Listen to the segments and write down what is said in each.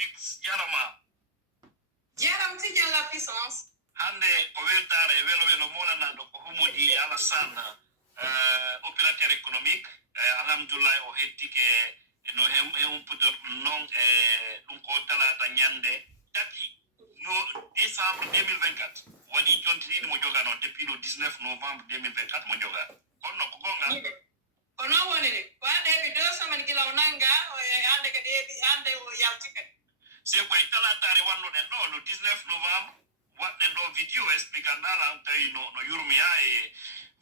tropics jarama jaram ti la puissance hande ko weltare welo mola na do ko humodi Alassane opérateur économique alhamdulillah o hettike no hem putor non dum ko talata nyande tati no décembre 2024 wadi jontini mo joga non depuis le 19 novembre 2024 mo joga onno ko gonga ono woni de ko ande bi 200 kilo nanga ande ka de ande o yaltika c'est quoi talatare wanno den no le 19 novembre wadde do video explicandala tay no yurmiya e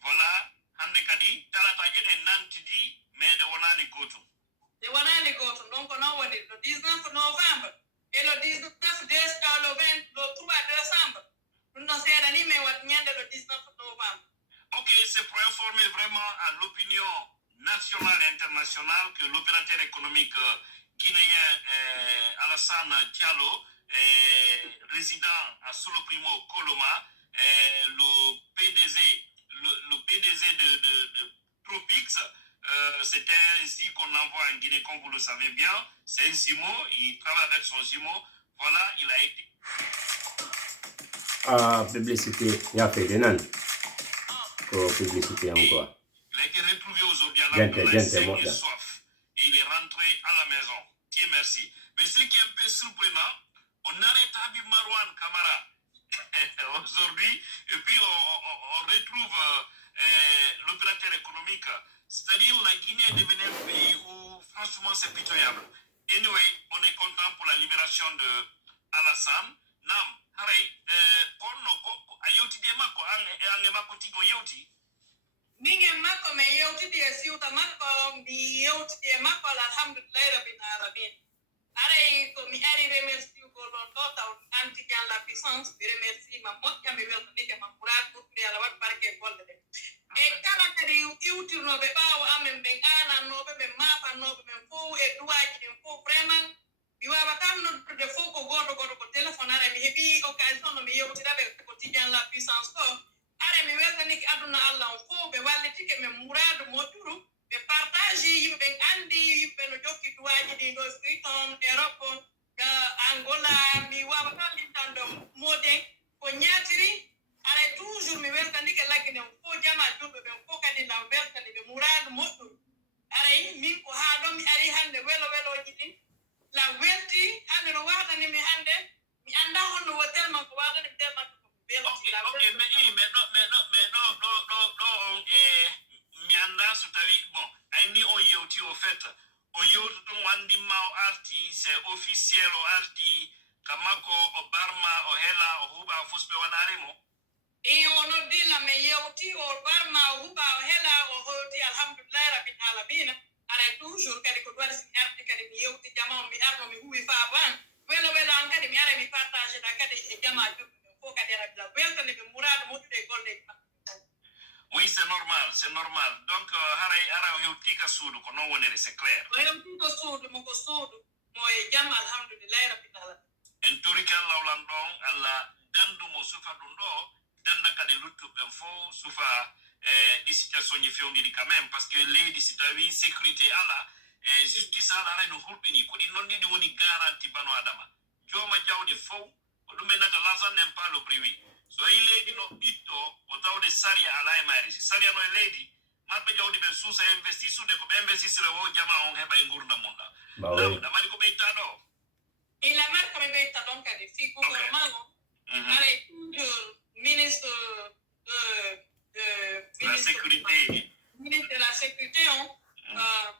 voilà hande kadi talata jede nantidi mede wonani goto de wonani goto donc no woni le 19 novembre et le 19 décembre le 3 décembre nous non c'est ni mais wat nyande le 19 novembre. OK, c'est pour informer vraiment à l'opinion nationale et internationale que l'opérateur économique guinéen Alassane Diallo, résident à Solo Primo Koloma, le PDG de Tropix, c'est un SI qu'on envoie en Guinée, comme vous le savez bien. C'est un SIMO, il travaille avec son SIMO. Voilà, il a été. Publicité, il a fait des nan. Publicité encore. Il a été retrouvé aujourd'hui à la et soif. Et il est rentré à la maison. Dieu merci. Mais ce qui est un peu surprenant, on arrête Habib Marouane Kamara aujourd'hui, et puis on retrouve l'opérateur économique. C'est-à-dire la Guinée est devenue un pays où franchement c'est pitoyable. Anyway, on est content pour la libération de Alassane. Nam, haray, ayoti de mako, ange mako tigo yoti. Minge mako me yoti de siuta mako, mi yoti de mako, alhamdulillah rabbil alamin. Aray ko mi ari remercie ko don tota anti gan la puissance, mi remercie ma mokka mi welto ni ma kurat ko pri ala wat barke golle de. E kala kadi iwtirno be bawo amen be ana no be mapa no be fo e duwaji den fo vraiment mi wawa tan no de fo ko goto ko téléphone ara mi hebi occasion no mi yewtira be quotidien la puissance ko ara mi weltani ki aduna Allah fo be walliti ke me muradu moduru be partage yimbe andi yimbe no jokki duwaji di do Britain Europe ga Angola mi wawa tan lintando moden ko nyatiri ara toujours mi weltani ke lakine fo jama jumbe be fo kadi la weltani be muradu moduru ara min ko ha do mi ari hande welo jidi la welti hande no wata ni mi hande mi anda hono wotel man ko wata ni del man ko belti la OK, mais mi anda su tawi bon ayni on yewti au fait on yewtu dum wandi ma o arti c'est officiel o arti kamako o barma o hela o huba fusbe wadare mo e ono dilla me yewti o barma o huba o hela o hoti alhamdulillah rabbil alamin ara toujours kadi ko dwar sin arti kadi mi yewti jama mi arno mi huwi fa ban welo an kadi mi ara mi partage da kadi e jama fo kadi rabbil welta ne be murado motude golde. Oui, c'est normal. Donc, haray hewti ka suudu ko non wonere, c'est clair. Hewti ko suudu mo e jama alhamdulillah rabbil alamin. En turika lawlan don alla dandu mo sufa dum do danda kadi luttuɓe fo sufa ɗi situation ñi fewndiri quand même parce que leydi si tawi sécurité ala justice ala ara no hulɓini ko ɗin noon ɗiɗi woni garanti bano adama jooma jawɗe fof ko ɗum ɓe nata l'argent n'aime pas le bruit so yi leydi no ɓitto o tawde saria ala e maari si saria no e leydi maɓɓe jawdi ɓe suusa investisude ko ɓe investissere o jama on heɓa e gurdam mum ɗa ɗamani ko ɓeyta ɗo et la marque me betta donc à des filles gouvernement avec toujours ministre de la sécurité ministre de la sécurité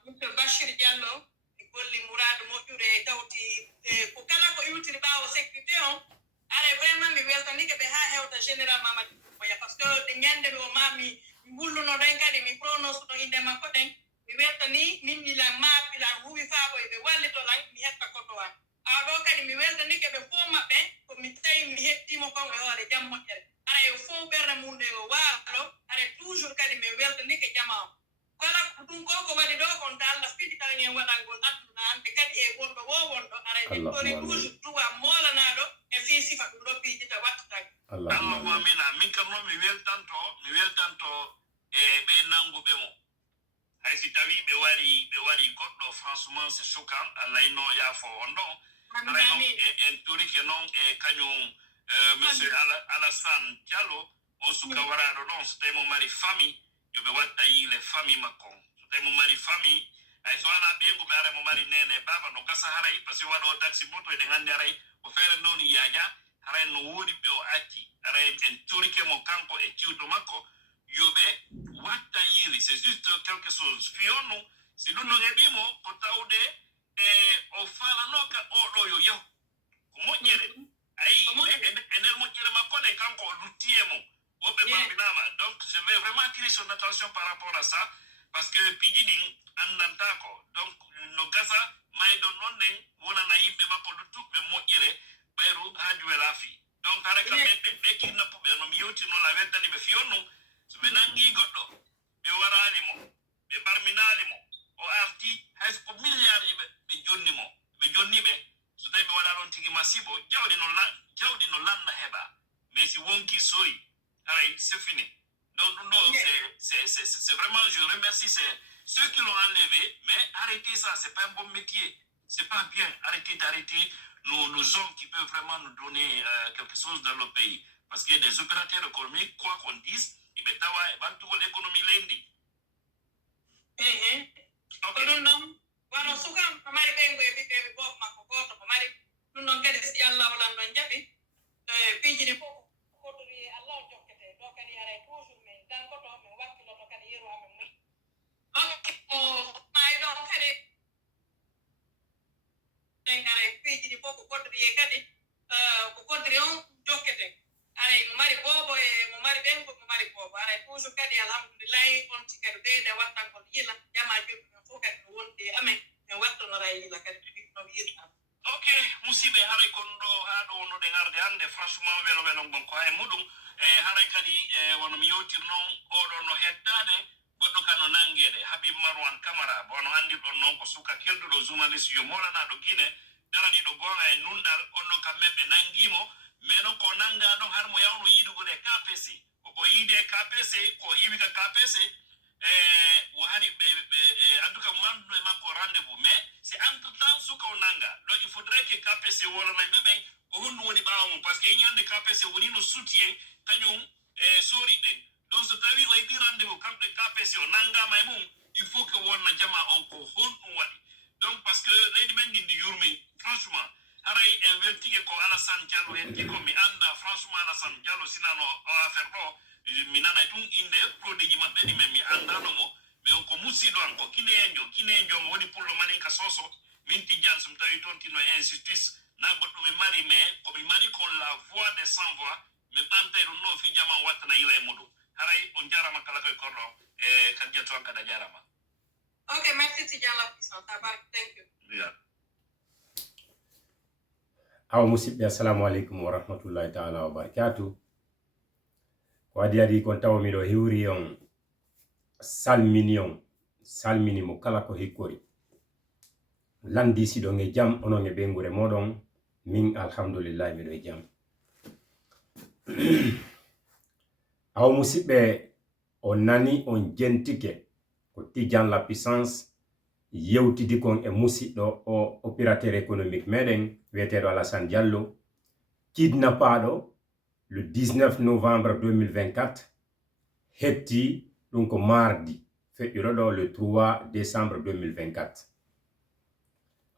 monsieur Bachir Diallo e golli Mourad Mojure tawti ko kala ko yutiri bawo sécurité are vraiment mi weltani ke be ha hewta général Mamadou Boya parce que de nyande o mami wulluno den kadi mi prononce no inde makko den mi weltani nini la mapi la huwi fa boy be wallito lan mi hetta ko to an ado kadi mi weltani ke be fo mabbe ko mi tay mi hettimo ko e hore jammo tere ara e fo berne munde o waalo ara toujours kadi mi weltani ke jama kala dum ko wadi do kon dal la fiti tan en wadangol aduna ande kadi e wondo wondo ara e tori toujours tuwa mola nado e fi sifa dum do piji ta watta Allah mu'mina min kam no mi weltanto e be nangu be mo hay si tawi be wari goddo franchement c'est choquant Allah ino ya fo ondo en tori ke non e kanyum monsieur Alassane Diallo on suka warado non so tay mo mari famille yo be watta yile famille makko so tay mo mari famille ay so ala bengo be ara mo mari nene baba no kasa haray parce que wado taxi moto de ngande haray o fere non yaja haray no wodi be o atti haray en tori ke mo kanko e tiuto makko yo be watta yili c'est juste quelque chose fiono si non ngebimo ko tawde o fala noka o do yo yo ko moƴƴere ayi enel moƴƴere makko ne kanko o luttiemo woɓe bambinama donc je vais vraiment attirer son attention par rapport à ça parce que piiji ɗin andantako donc no gasa mayɗon noon nen wonana yimɓe makko luttuɓe moƴƴere ɓayru ha juwe laafi donc hara kam ɓe kidnappuɓe no mi yewtino la weltani ɓe fiyonnu so ɓe nangi goɗɗo ɓe waralimo ɓe barminalimo o arti hayso milliard ɓe jonnimo ɓe jonniɓe so tawi ɓe waɗa ɗon tigi masibo jawɗi no lanna heɓa mais si wonki sori haray c'est fini donc ɗum ɗo c'est vraiment je remercie ceux qui l'ont enlevé mais arrêtez ça c'est pas un bon métier c'est pas bien d'arrêter nos hommes qui peuvent vraiment nous donner quelque chose dans le pays parce qu'il y a des opérateurs économiques quoi qu'on dise iɓe tawa e ɓantugo l'économie lendi ko ɗum noon wano sukam ko mari ɓengo e ɓiɓɓeɓe bof makko goto ko mari ɗum noon kadi si allah walan ɗon jaɓi piiji ɗi fof kotori e allah o jokkete ɗo kadi haray toujours min dankoto min wakkiloto kadi yeru amen mum o mayi ɗon kadi en haray piiji ɗi fof ko kotori e kadi ko kotori on jokkete haray mo mari boobo e mo mari ɓengo mo mari boobo haray toujours kadi alhamdoulillahi on ti kadi ɓeyde wattankon yila jama joɗɗu men fof kadi no wondi e amen min wattonora yila kadi no yirɗa ok musidɓe haray kon ɗo ha ɗo wonnoɗen arde hannde franchement welo gon ko hay muɗum haray kadi wono mi yewtir noon oɗo no hettade goɗɗo ka no nanguede Habib Marwan Camara bono andirɗon noon ko suka kelduɗo journaliste yo molanaɗo Guine daraniɗo gonga e nundal onno kamɓe ɓe nangimo mais noon ko nanga ɗon har mo yawno yiidugude KPC koko yiide KPC ko iwika KPC wo hani ɓe en tout cas mo anduno e makko rendez-vous mais c'est entre temps suka o nanga ɗo il faudrait que KPC wolana ɓeɓen ko honɗum woni ɓawa mum par ce que ñande KPC woni no soutien kañum sori ɗen donc so tawi o heɓi rendez-vous kamɓe KPC o nangama e mum il faut que wonna jama on ko honɗum waɗi donc par ce que leydi men ndi yurmi franchement haray en weltike ko Alassane Diallo hetti ko mi anda franchement Alassane Diallo sinano o affaire ɗo mi nanay ɗum inde produit ji maɓɓe ɗi men mi andano mo mais on ko musidɗo an ko guinéenjo mo woni pullo maninka soso min Tidiane somi tawi toon tino injustice na goɗɗum mi mari mais komi mari kon la voix des sans voix mi ɓantay ɗum ɗo fi jama wattana yila e muɗum haray on jarama kala koye korɗo e kadi jetto an kada jarama ok merci Tidiane la puissance tabaraka thank you yeah. awa musidɓe assalamu aleykum wa rahmatullahi taala wa barakatu ko adi adi kon tawa miɗo hewri on salminimo kala ko hikkori landi siɗon e jam onon e ɓengure moɗon min alhamdoulillahi miɗo e jam awa musidɓe on nani on jentike ko Tidiane la puissance yewtidi kon e musidɗo o opérateur économique meɗen wiyeteɗo Alassane Diallo kidnapaɗo le 19 novembre 2024 hetti ɗum ko mardi feƴƴuɗo le 3 décembre 2024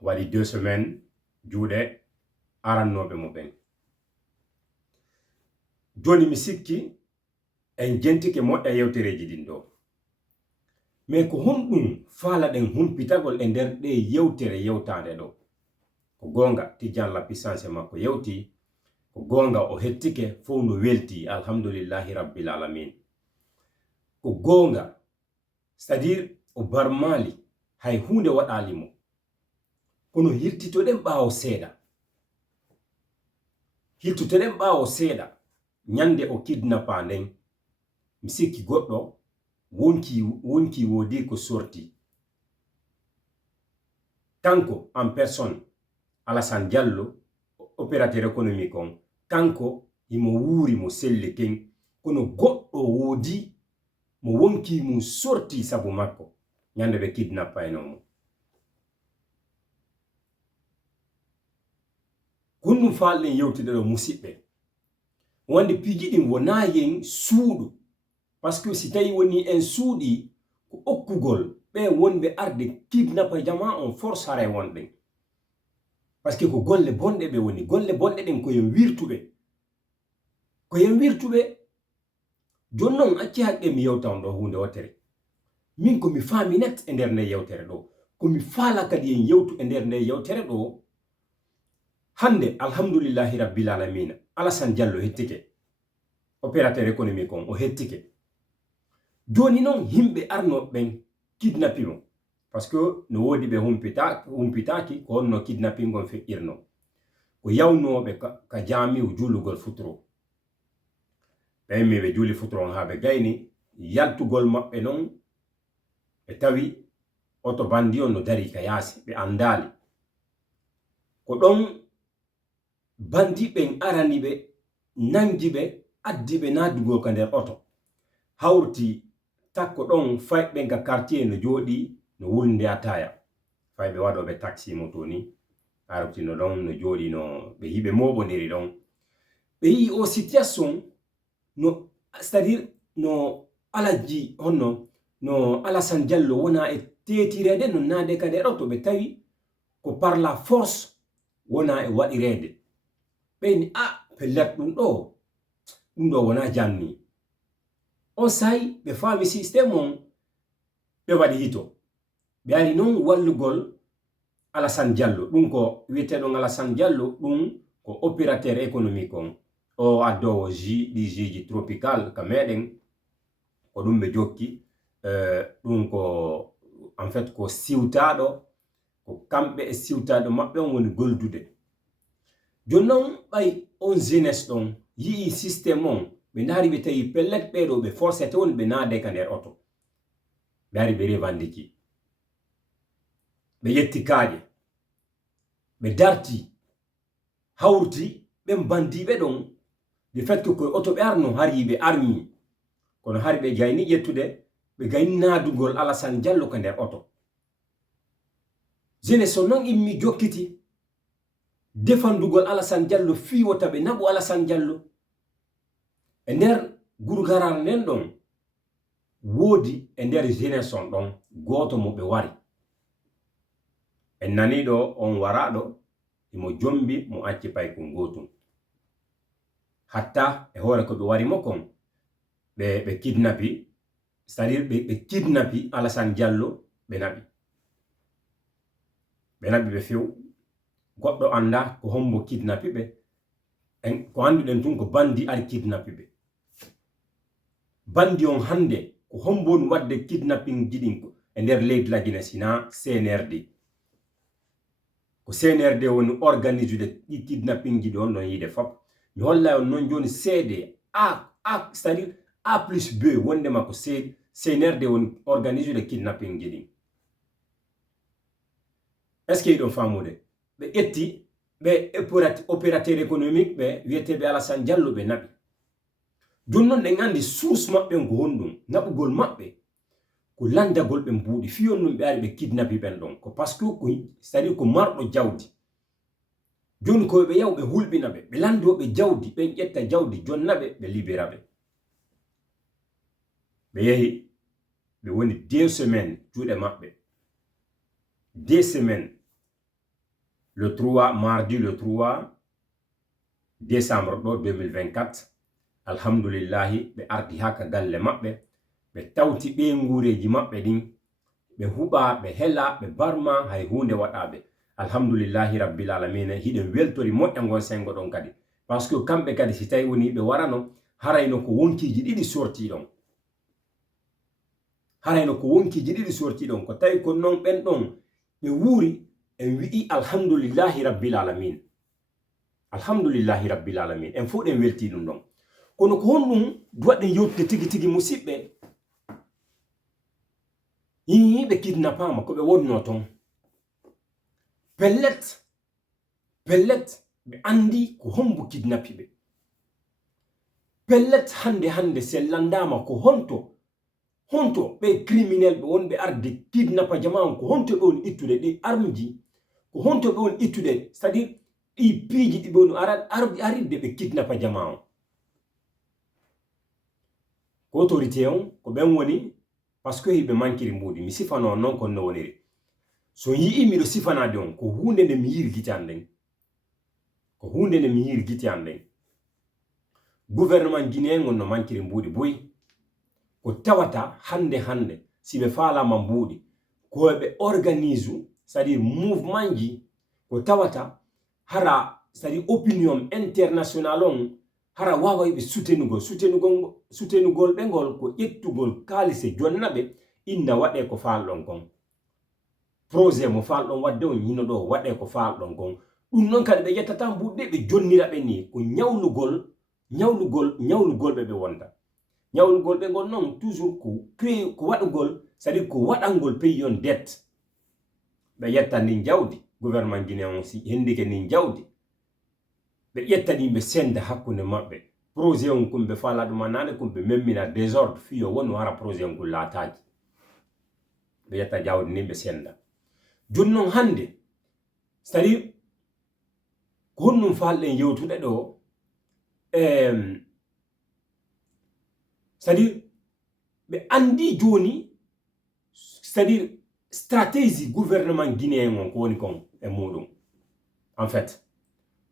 waɗi 2 semaines juuɗe arannoɓe mo ɓen joni mi sikki en jentike moƴƴa yewtereji ɗin ɗo mais ko honɗum faalaɗen humpitagol e nder ɗe yewtere yewtande ɗo ko gonga Tidiane la puissance makko yewti ko gonga o hettike fof no welti alhamdulillahi rabbil alamin ko gonga c'est à dire o barmali hay hunde waɗalimo kono hirtitoɗen ɓaawo seeɗa ñande o kidnapa nden mi sikki goɗɗo wonki wodi ko sorti kanko en personne Alassane Diallo opérateur économique on kanko imo wuuri mo selli ken kono goɗɗo wodi mo wonki mum sorti sabu makko ñande ɓe kidnappa enomo kunnu fallen yewtude do musibbe wonde pijidin wona yen suudu parce que si tawi woni en suudi ko okkugol be wonbe arde kidnappa jama on force hare wonbe parce que ko golle bonde be woni golle bonde den ko yen wirtube jonnon acci hakke mi yewtan do hunde wotere min ko mi faami net e nder ne yewtere do ko mi faala kadi en yewtu e nder ne yewtere do hande alhamdulillahi rabbil alamin Alassane Diallo hettike opérateur économique on o hettike joni non himbe arno ben kidnapping parce que no wodi be humpitaki ko onno kidnapping on fe irno ko yawnobe ka jamiu julugol futuro be mi be juli futuro on habe gayni yaltugol mabbe non e tawi oto bandi on no dari ka yasi be andali ko don bandi ben arani be nangibe addibe nadugol ka nder oto hawrti takko don faybe ga quartier no jodi no wulnde ataya faybe wadobe taxi moto ni arti no don no jodi no be hibe mobondiri don be yi o situation no c'est-à-dire no alaji honno no Alassane Diallo wona e tetirede no nade kade roto be tawi ko par la force wona e wadirede be ni pellat dum do wona janni on say be fami système on be wadi hito be ari non wallugol Alassane Diallo dum ko wiete don Alassane Diallo dum ko opérateur économique on o addo ji tropical ka meden ko dum be jokki dum ko en fait ko siwtado ko kambe e siwtado mabbe on woni goldude jonnon bay on jeunesse don yi système on be ndari be tayi pellet be do be force te won be nade ka nder auto be ari be revandiki be yetti kaaje be darti hawrti be bandibe don de fait que ko auto be arno hari be armi kono hari be gayni yettude be gayni nadugol Alassane Diallo ka nder auto jeunesse non immi jokkiti defandugol Alassane Diallo fi wota be nabu Alassane Diallo e nder gurgaral nen don wodi e nder jeunesse on don goto mo be wari en nani do on warado imo jombi mo acci pay ko gotum hatta e hore ko be wari mo kon be kidnappi c'est-à-dire be kidnappi Alassane Diallo be nabi be few goddo anda ko hombo kidnappi be en ko andu den tun ko bandi al kidnappi be bandi on hande ko hombo on wadde kidnapping jidin ko e nder leydi la Guinée sina CNRD ko CNRD woni organise de kidnapping jidi on non yide fop mi holla on non joni CD c'est-à-dire A plus B wonde mako CNRD woni organise de kidnapping jidi est-ce que don famude be etti be opérateur économique be wiete be Alassane Diallo be nabi jonnon de ngandi source mabbe ko hondum nabugol mabbe ko landagol be mbudi fiyon num be ari be kidnappi ben don ko parce que ko c'est-à-dire ko mardo jawdi jon ko be yawbe hulbinabe be lando be jawdi be jetta jawdi jonnabe be libérabe be yehi be woni 2 semaines juude mabbe 2 semaines le 3 mardi le 3 décembre 2024 alhamdulillah be ardi haka galle mabbe be tawti be ngureji mabbe din be huba be hela be barma hay hunde wadabe alhamdulillah rabbil alamin hiden weltori modde ngon sengo don kadi parce que kambe kadi si tay woni be warano harayno ko wonkiji didi sorti don harayno ko wonkiji didi sorti don ko tay ko non ben don be wuri en wi alhamdulillah rabbil alamin en fuden welti dum don kono ko hondum duwadde yotte tigi musibbe be kidnappama ko be wonno ton pellet be andi ko hombo kidnappi be pellet hande sellandama ko honto be criminel be wonbe arde kidnappa jama'a ko honto be on ittude de armji ko honto be on ittude c'est-à-dire i piiji ɗi bonu aridde ɓe kidnappa jama on ko autorité on ko ɓen woni parce que hiɓe mankiri mbuudi mi sifano non kon no woniri so yii miɗo sifanade on ko hunde nde mi yirgiti an nden ko hunde nde mi yirgiti an nden gouvernement guinéen on no mankiri mbuudi boyi ko tawata hande si ɓe faalama mbuudi ko ɓe organise c'est à dire mouvement ji ko tawata hara c'est à dire opinion international on hara wawa ɓe sutenugol ɓengol ko ƴettugol kaalise jonnaɓe inna waɗe ko falɗon kon projet mo falɗon wadde on yino ɗo waɗe ko falɗon kon ɗum noon kadi ɓe yettata mbuɗɗe ɓe jonnira ɓe ni ko ñawlugol ɓe wonta ñawlugol ɓe ngol noon toujours ko créé ko waɗugol c'est à dire ko waɗangol pays on dette ɓe yetta ndin jawdi gouvernement guinéen on si hendike ndin jawdi ɓe ƴetta ɗin ɓe senda hakkunde maɓɓe projet on kumɓe fala ɗuma nane kumɓe memmina désordre fiyo woni hara projet on kul laataji ɓe yetta jawdi ndin ɓe senda joni noon hande c'est à dire ko honnum falɗen yewtude ɗo c'est à dire ɓe andi joni c'est à dire stratégie gouvernement guinéen on ko woni kon e muɗum en fait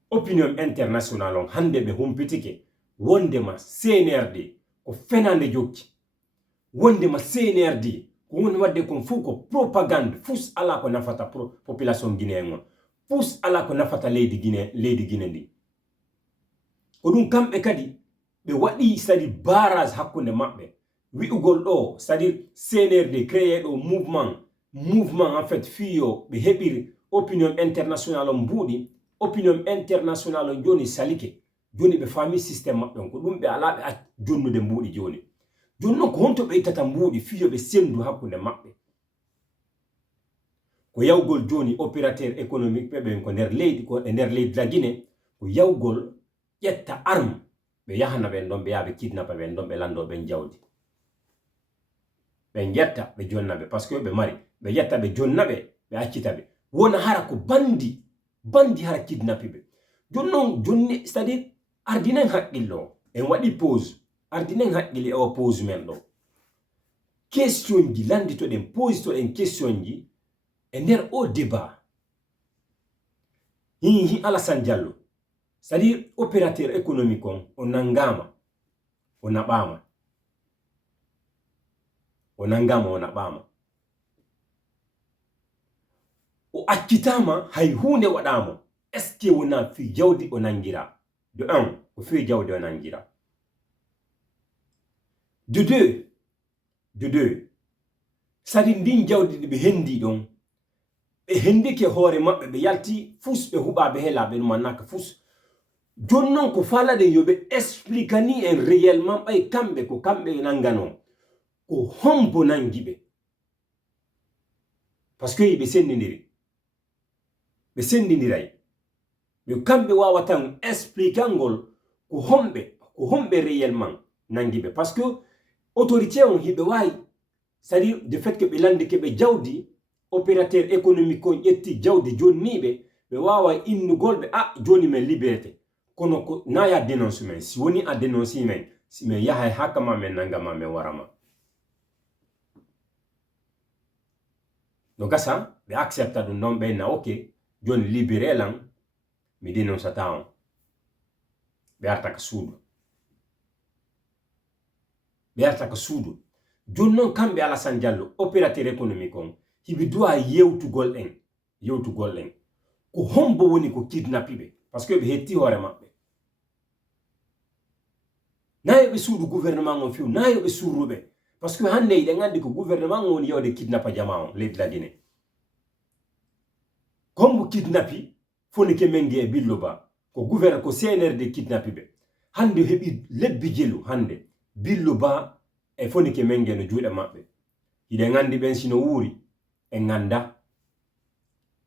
opinion international on hande ɓe humpitike wondema CNRD ko fenande jokki wondema CNRD ko woni wadde kon fof ko propagande fus ala ko nafata population guinéen on fus ala ko nafata leydi Guinée ndi ko ɗum kamɓe kadi ɓe waɗi c'est à dire barrage hakkunde maɓɓe wi'ugol ɗo c'est à dire CNRD créé ɗo mouvement en fait fiyo ɓe heɓiri opinion international on mbuuɗi opinion international on joni salike joni ɓe faami système maɓɓe on ko ɗum ɓe ala ɓe jonnude mbuuɗi joni noon ko honto ɓe ittata mbuuɗi fiyo ɓe sendu hakkunde maɓɓe ko yawgol joni opérateur économique ɓe ko nder leydi la Guinée ko yawgol ƴetta arme ɓe yahana ɓen ɗon ɓe yaha ɓe kidnappa ɓen ɗon ɓe lando ɓen jawdi ɓe jetta ɓe jonnaɓe par ce que ɓe mari ɓe yetta ɓe jonnaɓe ɓe accita ɓe wona hara ko bandi hara kidnapi ɓe jonni c'est à dire ardinen haqqillo en waɗi pause ardinen haqqille o pause men ɗo question ji landitoɗen positoɗen question ji e nder o débat hi Alassane Diallo c'est à dire opérateur économique on nangama o naɓama o accitama hay hunde waɗamo est ce que wona fi jawdi o nangira de 1 ko fi jawdi o nangira de 2 sadi ndin jawdi ɗi ɓe hendi ɗon ɓe hendike hoore maɓɓe ɓe yalti fus ɓe huɓaɓe helaɓe ɗum annaka fus jon noon ko falaɗen yoɓe explicani en réellement ɓay kamɓe ko kamɓe nangano ko hombo nangi ɓe par ce que ɓe sendidiray ɓe kamɓe wawatan explicangol ko homɓe réellement nangi ɓe par ce que autorité on hiɓe wawi c'est à dire de fait que ɓe landike ɓe jawdi opérateur économique on ƴetti jawdi jonniɓe ɓe wawa innugol ɓe joni men liberté kono ko naya dénonce men si woni a dénonce men si men yahay hakkama men nangama men warama no gasa ɓe accepta ɗum noon ɓenna ok joni libéré lan mi dénoncata on ɓe arta ko suudu joni noon kamɓe Alassane Diallo opérateur économique on hiɓe duwa yewtugol en ko hombo woni ko kidnapi ɓe par ce que ɓe hetti hoore maɓɓe nayoɓe suudu gouvernement on fiw nayoɓe surruɓe par ce que hande iɗen andi ko gouvernement on woni yawde kidnappa jama on leydi la Guinée hombo kidnapi fonike mengi e Billo Ba ko gouverneur ko CNRD kidnapi ɓe hande heɓi lebbi jelu hande Billo Ba e fonike mengi no juuɗe maɓɓe iɗen andi ɓen sino wuuri en ganda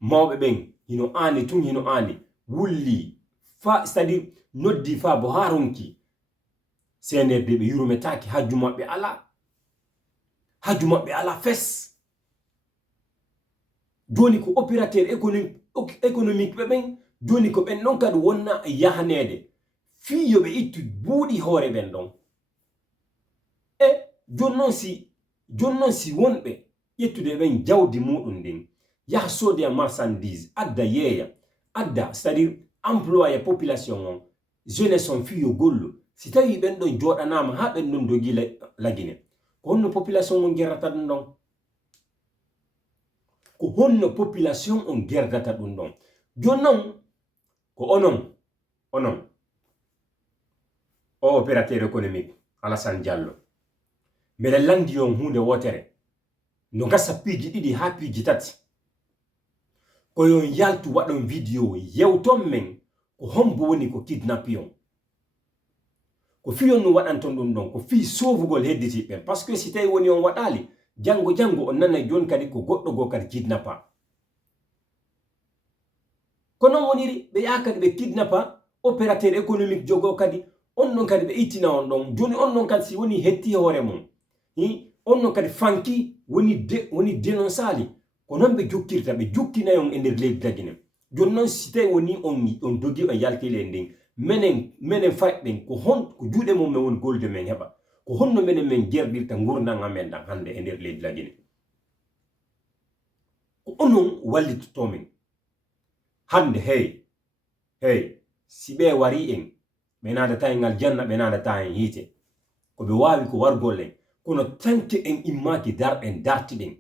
mawɓe ɓen hino ani wulli fa c'est à dire noddi fa bo ha ronki CNRD ɓe yurmetaki hajju maɓɓe ala fes joni ko opérateur économique ɓe ɓen joni ko ben non kadi wonna yahanede fiyo be ittu buudi hore ben don e jonnon si wonbe yettude ben jawdi mudum din ya sodi marchandise adda yeya adda c'est-à-dire employé population on jeunesse on fiyo gollo si tawi ben don jodanama ha ben don dogi lagine ko honno population on gerata dum don ko honno population on gerdata dum don jonnon ko onon o opérateur économique Alassane Diallo mele landi on hunde wotere no gassa piiji didi ha piiji tati ko yon yaltu wadon video yewton men ko hombo woni ko kidnapping ko fiyon no wadanton dum don ko fi sovugol hedditi ben parce que si tay woni on wadali jango on nana jon kadi ko goddo go kadi kidnappa ko non woniri be yakadi be kidnappa opérateur économique jogo kadi on non kadi be itina on don joni on non kadi si woni hetti hore mum on non kadi fanki woni dénonçali ko non be jokkirta be jokkina yon ender leydi dagine jon non si tay woni on dogi on yaltile ndin menen fayt ben ko juude mum won golde men heba ko honno men gerdirta ngurdanga men dan hande ender leydi dagine ko onon wallito men hande hey si be wari en benada tayngal janna benada tayn hite ko be wawi ko wargolle kono tanke en immaki dartiden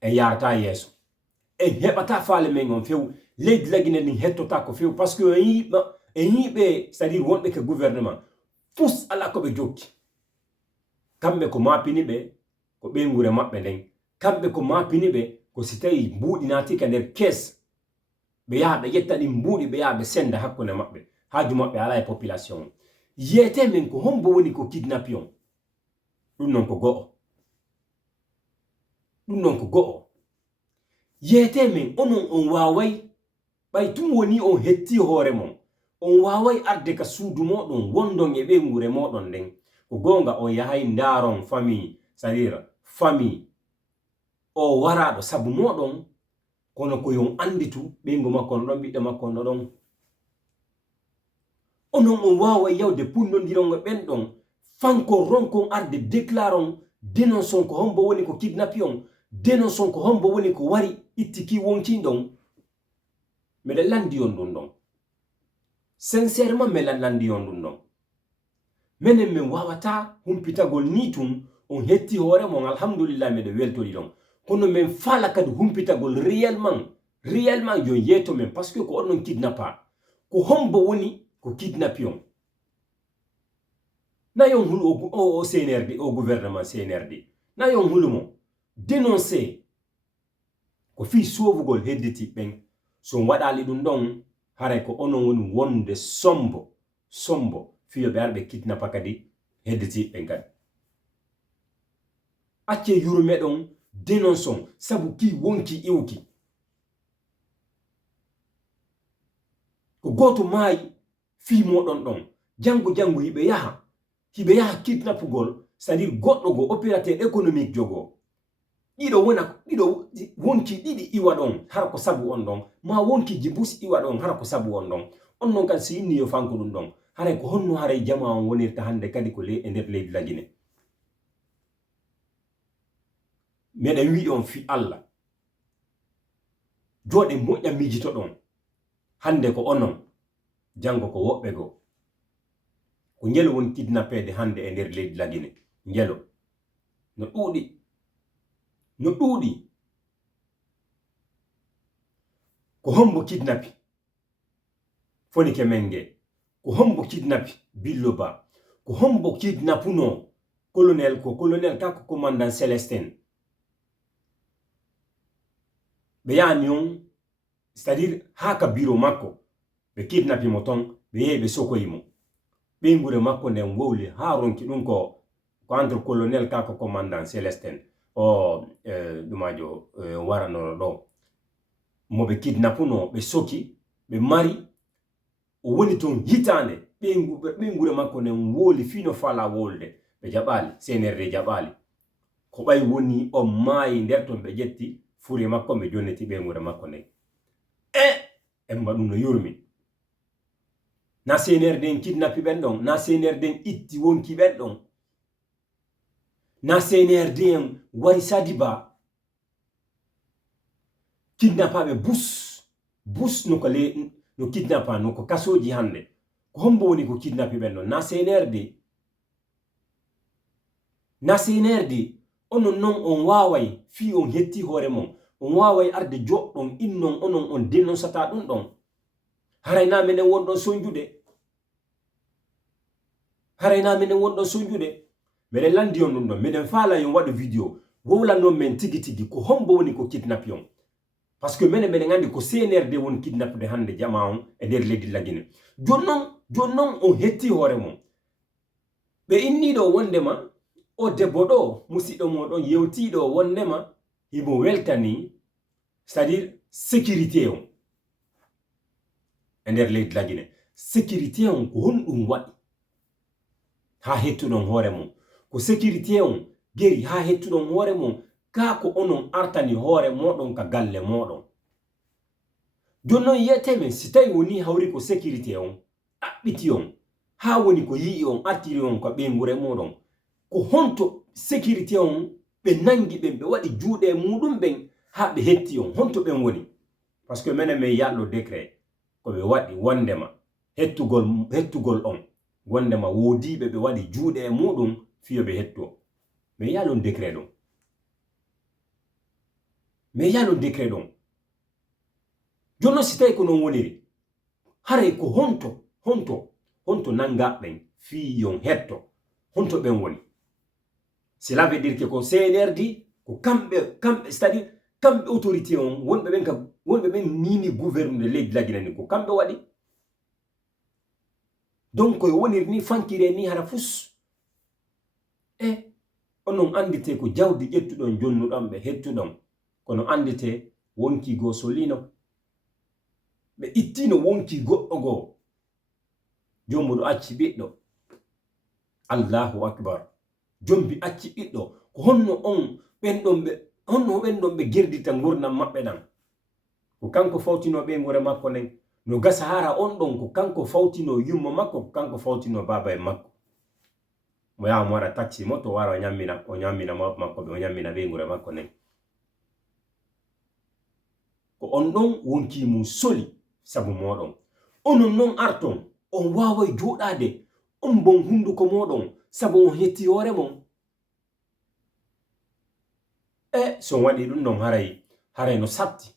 e yarata yeso en hebata faale men on few leydi lagine ni hettota ko few parce que yibe c'est-à-dire wonbe ke gouvernement tous ala ko be jokki kambe ko mapini be ko be ngure mabbe den kambe ko mapini be ko si tawi buudi nati ka nder kes be yaada yettani mbuudi be yaada senda hakkunde mabbe haaju mabbe ala e population yete men ko hombo woni ko kidnapping dum non ko go'o yete men onon on wawai bay tum woni on hetti hore mon on wawai arde ka suudu modon wondon e be ngure modon den ko gonga on yahay ndaron famille c'est-à-dire famille o warado sabu modon kono ko yon anditu be ngoma kono don bidde makko don onon on wawai yawde punnondiron ben don fanko ronkon arde déclaron dénonçon ko hombo woni ko kidnapping dénonçon ko hombo woni ko wari ittiki wonki don mede landi on don sincèrement mede landi on don menen men wawata humpitagol nitum on hetti hore mon alhamdulillah mede weltori don kono men fala kadi humpitagol réellement yo yeto men parce que ko onon kidnappa ko hombo woni ko kidnapping na yon hulu o CNRD o gouvernement CNRD na yon hulu mo dénoncer ko fi sovugol hedditi ben so wadali dum don hare ko onon woni wonde sombo fiyo be arbe kidnappa kadi hedditi ben kadi acce yurume don dénonçon sabu ki wonki iwki ko goto mai fi modon don jango hibe yaha kidnappugol c'est-à-dire goddo go opérateur économique jogo dido wonki didi iwa don har ko sabu on don ma wonki jibus iwa don har ko sabu on don on non kan si ni yo fanko dum don hare ko honno hare jama on wonirta hande kadi ko le e nder leydi lagine meden wi on fi Allah jode moƴƴa mijito don hande ko onon jango ko wobbe go ko ngelo won kidnappede hande e nder leydi lagine ngelo no ɗuuɗi ko hombo kidnappi foni ke menge ko hombo kidnappi Billo Ba ko hombo kidnappuno colonel kako commandant Célestin be yani on c'est-à-dire haka biro makko be kidnappi mo ton be yebe sokoyimo be ngure makko nden wowli ha ronki dum ko entre colonel kako commandant Célestin o dumajo warano do mo be kidnappuno be soki be mari o woni ton hitande be ngure makko nden woli fino fala wolde be jabali CNRD jabali ko bay woni o maayi nder ton be jetti fure makko be jonneti be ngure makko nden emba ɗum no yurmi na CNRD en kidnapi ɓen ɗon na CNRD en itti wonki ɓen ɗon na CNRD en wari Sadiba kidnapaɓe bus no ko no kidnapa no ko kasoji hande ko hombo woni ko kidnapi ɓen ɗon na CNRD onon non on waway fi on hetti hoore mon on waway arde joɗɗon innon onon on dénoncata ɗum ɗon harayna menen wonɗon sonjude meɗen landi on ɗum ɗon meɗen faala yon waɗa vidéo wowlanon men tigi tigi ko hombo woni ko kidnapi on parce que meɗen andi ko CNRD won kidnapde hande jama on e nder leydi Lagine jonnon on hetti hoore mon ɓe inniɗo wondema o debbo ɗo musidɗo moɗon yewtiɗo wondema himo weltani c'est-à-dire sécurité on e nder leydi Lagine sécurité on ko honɗum waɗi ha hettuɗon hoore mon ko sécurité on geri ha hettuɗon hoore mon ka ko onon artani hoore moɗon ka galle moɗon jonnon yiyetemen si tawi woni hawri ko sécurité on ɗaɓɓiti on ha woni ko yii on artiri on ko ɓengure moɗon ko honto sécurité on ɓe nangi ɓen ɓe waɗi juuɗe muɗum ɓen ha ɓe hetti on honto ɓen woni parce que menen min yallo décret ko ɓe waɗi wondema hettugol on wondema woodiɓe ɓe waɗi juuɗe muɗum fiyo ɓe hetto min yalon décret ɗon jonnon si tawi ko non woniri haray ko honto nangaɓen fi yon hetto honto ɓen woni cela veut dire que ko CNRD ko kamɓe c'est-à-dire kamɓe autorité on wonɓe ɓen nini gouvernement de leydi Lagine ni ko kamɓe waɗi donc koye woniri ni fankire ni hara fus onon andite ko jawdi ƴettuɗon jonnuɗon ɓe hettuɗon kono andite wonki go solino ɓe ittino wonki goɗɗo goo jomuɗo acci ɓiɗɗo Allahu akbar jombi acci ɓiɗɗo ko honno ɓen ɗon ɓe gerdita gurdam maɓɓe ɗan ko kanko fawtino ɓengure makko nden no gasa hara on ɗon ko kanko fawtino yummo makko ko kanko fawtino baba e makko mo yaha mo waɗa taxi moto wara o ñammina makko ɓe o ñammina ɓengure makko nden ko on ɗon wonki mum soli sabu moɗon onon non arton on waway joɗade on bon hunduko moɗon sabu on hetti hoore mon so on waɗi ɗum ɗon haray no satti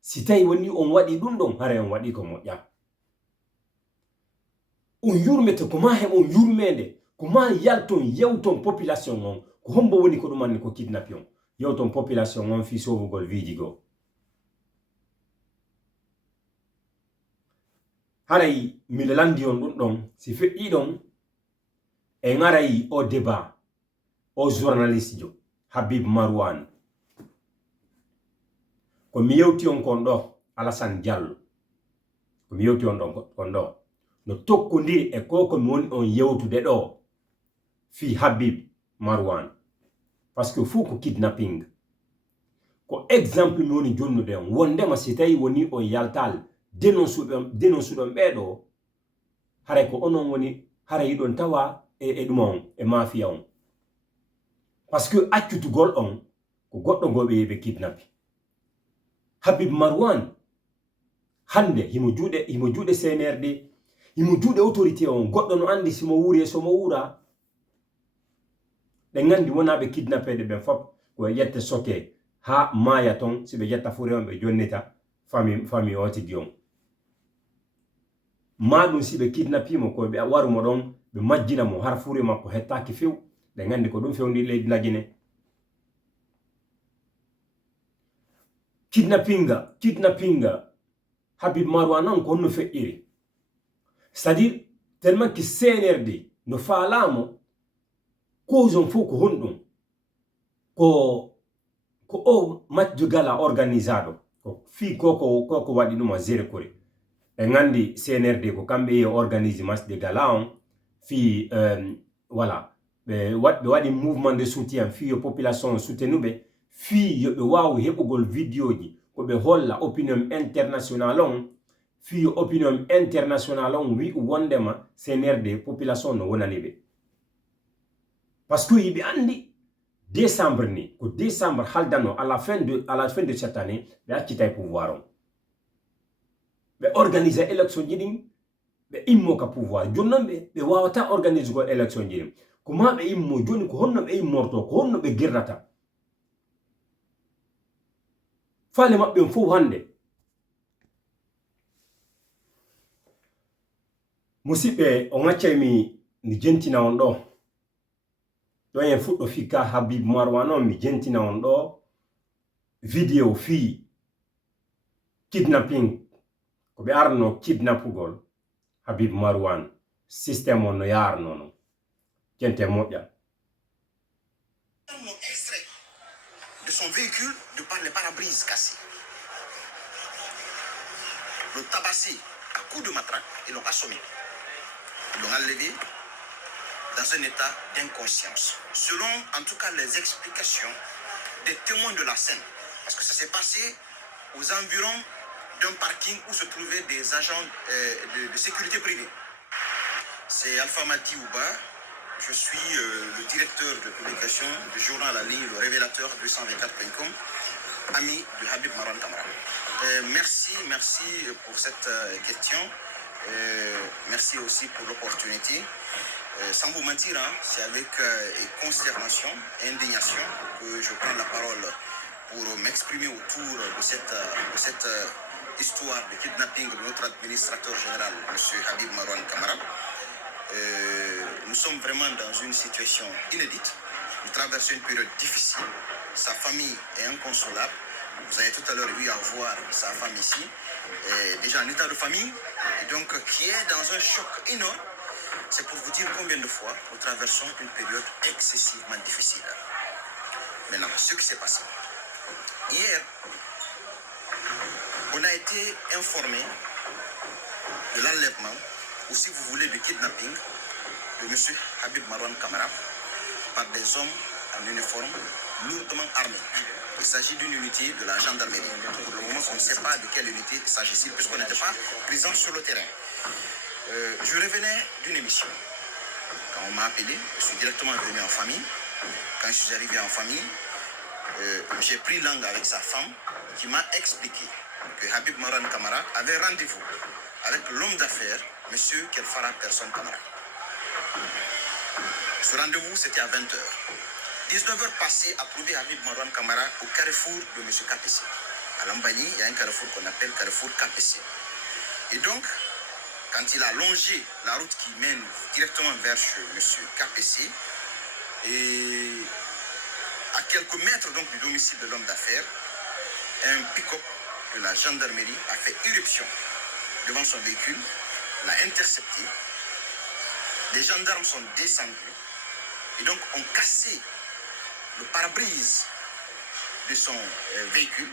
si tawi woni on waɗi ɗum ɗon haray on waɗi ko moƴƴa on yurmete ko ma heɓon yurmede ko ma yalton yewton population on ko hombo woni ko ɗum anni ko kidnapi on yewton population on fi sowugol wiiji goo haray miɗo landi on ɗum ɗon si feƴƴi ɗon e ngaray o débat o journaliste jo Habib Marwan ko mi yewti on kon ɗo Alassane Diallo ko mi yewti on ɗon kon ɗo no tokkodiri e ko mi woni on yewtude ɗo fi Habib Marwan parce que fuu ko kidnapping ko exemple mi woni jonnude on wondema si tawi woni on yaltal dénonsuɗon ɓeeɗo haray ko onon woni haray yiɗon tawa e ɗum on e mafia on parce que accutugol on ko goɗɗo go ɓe kidnapi Habib Marwan hande himo juuɗe CNRD himo juuɗe autorité on goɗɗo no andi simo wuuri e somo wuura ɓe gandi wonaɓe kidnapeɗe ɓen fop ko ƴette soke ha maya ton si ɓe ƴetta fure on ɓe jonnita famille otidi on maɗum si ɓe kidnapimo ko ɓe warumo ɗon ɓe majjina mo har fure makko hettaki few ɓe gandi ko ɗum fewndi leydi Lagine kidnappinga Habib Marwan non ko honno feƴƴiri c'est-à-dire tellement que CNRD no faalamo cause on fof ko honɗum ko o match de gala organisado ko fi koko waɗi ɗum a zére kore ɓe gandi CNRD ko kamɓe ye organise match de gala on fi voilà ɓe waɗi mouvement de soutien fi yo population soutenuɓe fi yoɓe wawi heɓugol vidéo ji ko ɓe holla opinion international on fi opinion international on wi wondema CNRD population no wonanibe parce que yibi andi décembre ni ko décembre haldano à la fin de cette année be accitay pouvoir on be organiser élection jidin be immo ka pouvoir jonnombe be wawata organiser ko élection jidin kuma be immo joni ko honno be immorto ko honno be girrata fale mabbe fu hande musibe o ngacce mi jentina on do yen fuddo fika Habib Marwan on mi jentina on do video fi kidnapping ko be arno kidnappugol Habib Marwan système on no yar nono jente moƴƴa extrait de son véhicule de par les pare-brises cassés, l'ont tabassé à coups de matraque et l'ont assommé. Ils l'ont enlevé dans un état d'inconscience. Selon, en tout cas, les explications des témoins de la scène. Parce que ça s'est passé aux environs d'un parking où se trouvaient des agents de sécurité privée. C'est Alpha Madi Ouba. Je suis le directeur de publication du journal à ligne, le révélateur 224.com, ami de Habib Marwan Kamara. Merci pour cette question. Merci aussi pour l'opportunité. Sans vous mentir, hein, c'est avec consternation et indignation que je prends la parole pour m'exprimer autour de cette histoire de kidnapping de notre administrateur général, M. Habib Marwan Kamara. Nous sommes vraiment dans une situation inédite. Nous traversons une période difficile. Sa famille est inconsolable. Vous avez tout à l'heure eu à voir sa femme ici, déjà en état de famille, et donc qui est dans un choc énorme. C'est pour vous dire combien de fois nous traversons une période excessivement difficile. Maintenant, ce qui s'est passé. Hier, on a été informé de l'enlèvement, ou si vous voulez, du kidnapping de M. Habib Marwan Kamara par des hommes en uniforme lourdement armés. Il s'agit d'une unité de la gendarmerie. Pour le moment, on ne sait pas de quelle unité il s'agit, puisqu'on n'était pas présent sur le terrain. Je revenais d'une émission. Quand on m'a appelé, je suis directement venu en famille. Quand je suis arrivé en famille, j'ai pris langue avec sa femme qui m'a expliqué que Habib Marwan Kamara avait rendez-vous avec l'homme d'affaires, M. Kelfara Person Kamara. Ce rendez-vous, c'était à 20h. 19h passées à trouver Habib Marwan Kamara au carrefour de M. KPC. À Lambani, il y a un carrefour qu'on appelle carrefour KPC. Et donc, quand il a longé la route qui mène directement vers M. KPC, et à quelques mètres donc du domicile de l'homme d'affaires, un pick-up de la gendarmerie a fait irruption devant son véhicule, l'a intercepté. Les gendarmes sont descendus et donc ont cassé le pare-brise de son véhicule.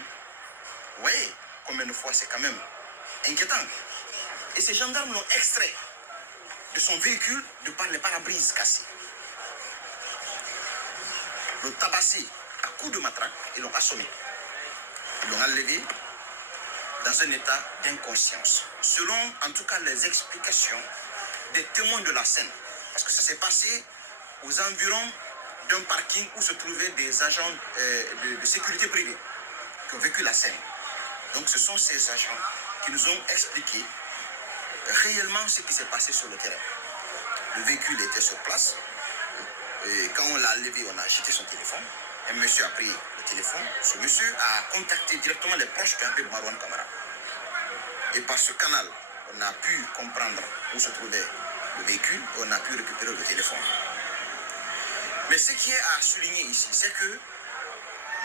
Vous voyez combien de fois c'est quand même inquiétant. Et ces gendarmes l'ont extrait de son véhicule de par les pare-brises cassés. L'ont tabassé à coups de matraque et l'ont assommé. Ils l'ont enlevé dans un état d'inconscience. Selon en tout cas les explications des témoins de la scène. Parce que ça s'est passé aux environs d'un parking où se trouvaient des agents de sécurité privée qui ont vécu la scène. Donc ce sont ces agents qui nous ont expliqué réellement ce qui s'est passé sur le terrain. Le véhicule était sur place. Et quand on l'a levé, on a acheté son téléphone. Un monsieur a pris le téléphone. Ce monsieur a contacté directement les proches de Habib Marwan Kamara. Et par ce canal, on a pu comprendre où se trouvait le véhicule et on a pu récupérer le téléphone. Mais ce qui est à souligner ici, c'est que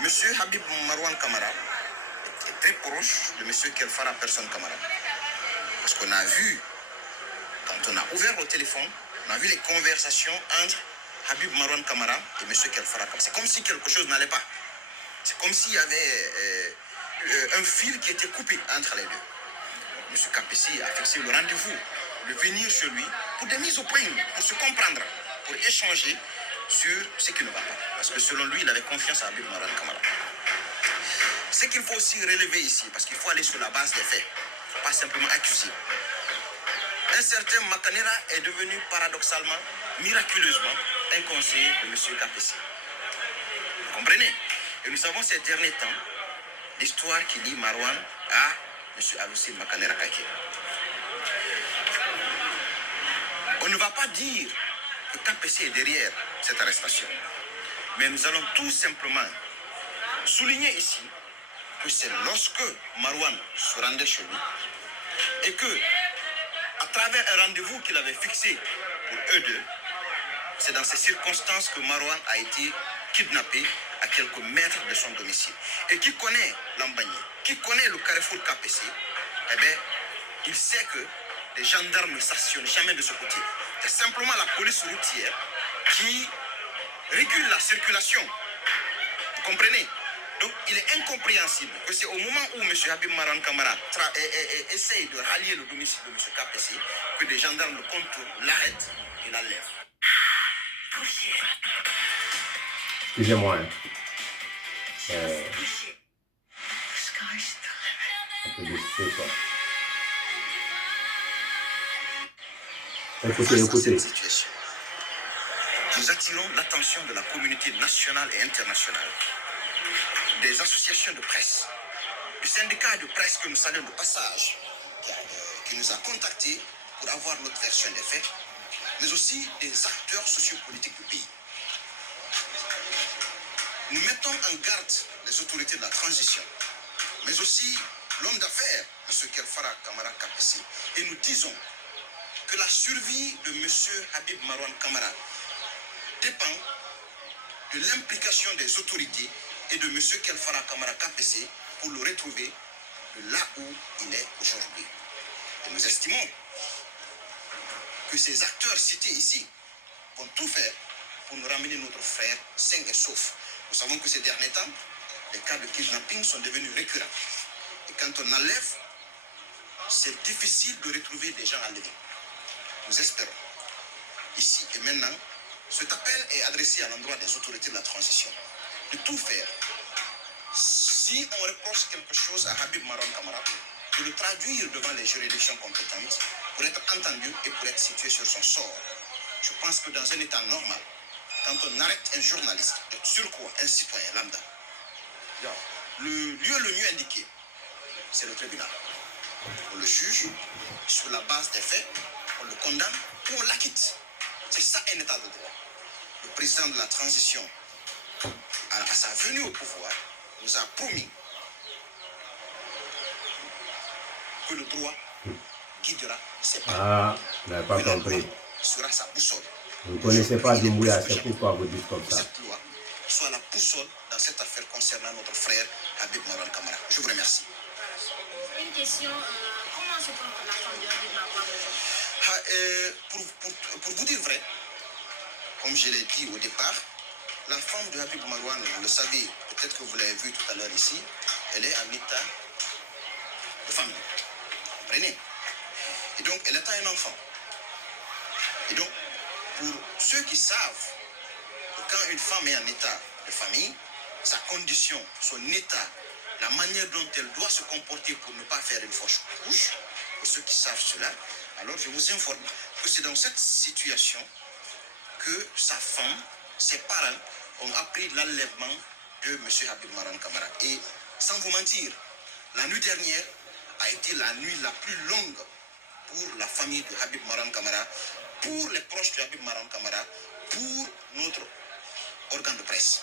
monsieur Habib Marwan Kamara est très proche de monsieur Kelfara Person Kamara. Parce qu'on a vu, quand on a ouvert le téléphone, on a vu les conversations entre Habib Marwan Kamara et M. Kelfara Kamara. C'est comme si quelque chose n'allait pas. C'est comme s'il y avait un fil qui était coupé entre les deux. M. KPC a fixé le rendez-vous de venir chez lui pour des mises au point, pour se comprendre, pour échanger sur ce qui ne va pas. Parce que selon lui, il avait confiance à Habib Marwan Kamara. Ce qu'il faut aussi relever ici, parce qu'il faut aller sur la base des faits. Il ne faut a simplement accusé. Un certain Makanera est devenu paradoxalement, miraculeusement, un conseiller de M. KPC. Vous comprenez? Et nous savons ces derniers temps l'histoire qui lie Marouane à M. Aloussi Makanera Kake. On ne va pas dire que KPC est derrière cette arrestation. Mais nous allons tout simplement souligner ici que c'est lorsque Marouane se rendait chez lui et que, à travers un rendez-vous qu'il avait fixé pour eux deux, c'est dans ces circonstances que Marouane a été kidnappé à quelques mètres de son domicile. Et qui connaît Lambagné, qui connaît le carrefour KPC, eh bien, il sait que les gendarmes ne stationnent jamais de ce côté. C'est simplement la police routière qui régule la circulation. Vous comprenez? Donc, il est incompréhensible que c'est au moment où M. Habib Marouane Kamara essaye de rallier le domicile de M. KPC que des gendarmes le contournent, l'arrêtent et l'enlèvent. Excusez-moi. Un peu discret, quoi. Écoutez, Face à écoutez. cette situation, nous attirons l'attention de la communauté nationale et internationale, des associations de presse, du syndicat de presse que nous saluons de passage, qui nous a contactés pour avoir notre version des faits, mais aussi des acteurs sociopolitiques du pays. Nous mettons en garde les autorités de la transition, mais aussi l'homme d'affaires, M. Kelfara Kamara KPC, et nous disons que la survie de M. Habib Marouane Kamara dépend de l'implication des autorités et de M. Kelfara Kamara KPC pour le retrouver de là où il est aujourd'hui. Et nous estimons que ces acteurs cités ici vont tout faire pour nous ramener notre frère sain et sauf. Nous savons que ces derniers temps, les cas de kidnapping sont devenus récurrents. Et quand on enlève, c'est difficile de retrouver des gens enlevés. Nous espérons, ici et maintenant, cet appel est adressé à l'endroit des autorités de la transition, de tout faire. Si on reproche quelque chose à Habib Marouane Kamara, de le traduire devant les juridictions compétentes pour être entendu et pour être situé sur son sort. Je pense que dans un état normal, quand on arrête un journaliste, de surcroît un citoyen lambda, le lieu le mieux indiqué, c'est le tribunal. On le juge sur la base des faits, on le condamne ou on l'acquitte. C'est ça un état de droit. Le président de la transition, à sa venue au pouvoir, nous a promis que le droit guidera ses pas. Ah, vous n'avez pas compris. Sera sa boussole. Vous ne connaissez pas Doumbouya, c'est pourquoi vous dites comme Que ça. cette loi soit la boussole dans cette affaire concernant notre frère Habib Marouane Kamara. Je vous remercie. Une question, comment se porte la femme de Habib Marouane? Pour vous dire vrai, comme je l'ai dit au départ, la femme de Habib Marouane, vous le savez, peut-être que vous l'avez vu tout à l'heure ici, elle est en état de famille. Vous comprenez? Et donc, elle est un enfant. Et donc, pour ceux qui savent que quand une femme est en état de famille, sa condition, son état, la manière dont elle doit se comporter pour ne pas faire une fausse couche, pour ceux qui savent cela, alors je vous informe que c'est dans cette situation que sa femme, ses parents ont appris l'enlèvement de M. Habib Marouane Kamara. Et sans vous mentir, la nuit dernière a été la nuit la plus longue pour la famille de Habib Marouane Kamara, pour les proches de Habib Marouane Kamara, pour notre organe de presse.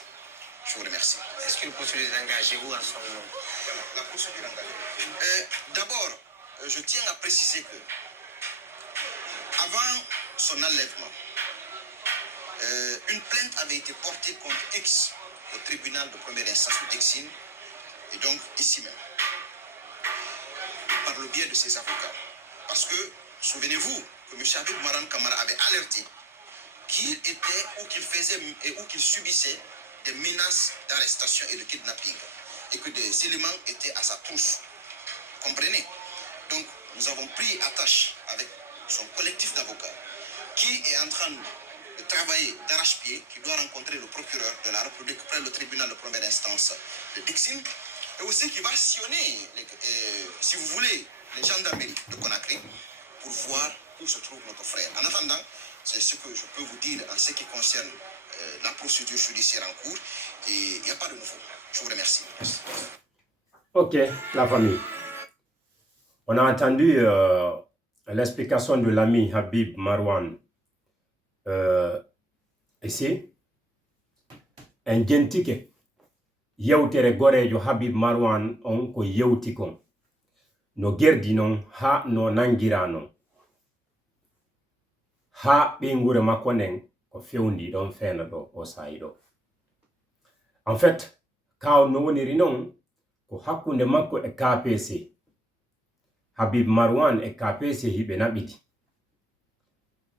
Je vous remercie. Est-ce qu'une procédure est engagée ou en son nom? La procédure engagée. D'abord, je tiens à préciser que avant son enlèvement, une plainte avait été portée contre X au tribunal de première instance de Dixine, et donc ici même, par le biais de ses avocats. Parce que, souvenez-vous que M. Habib Marouane Kamara avait alerté qu'il était ou qu'il faisait ou qu'il subissait des menaces d'arrestation et de kidnapping, et que des éléments étaient à sa trousse. Comprenez? Donc, nous avons pris attache avec son collectif d'avocats qui est en train de travailler d'arrache-pied, qui doit rencontrer le procureur de la République près le tribunal de première instance de Dixine, et aussi qui va sillonner, si vous voulez, les gendarmeries de Conakry pour voir où se trouve notre frère. En attendant, c'est ce que je peux vous dire en ce qui concerne la procédure judiciaire en cours et il n'y a pas de nouveau. Je vous remercie. Ok, la famille. On a entendu l'explication de l'ami Habib Marwan ici. Un gentike yewtere gorejo Habib Marwan on ko yewti kon no gerdi non ha no nangira non ha ɓe ngure makko nden ko fewndi ɗon fena ɗo o sayi ɗo. En fait kaw no woniri non ko hakkunde makko e KPC. Habib Marwan e KPC hiɓe naɓiti.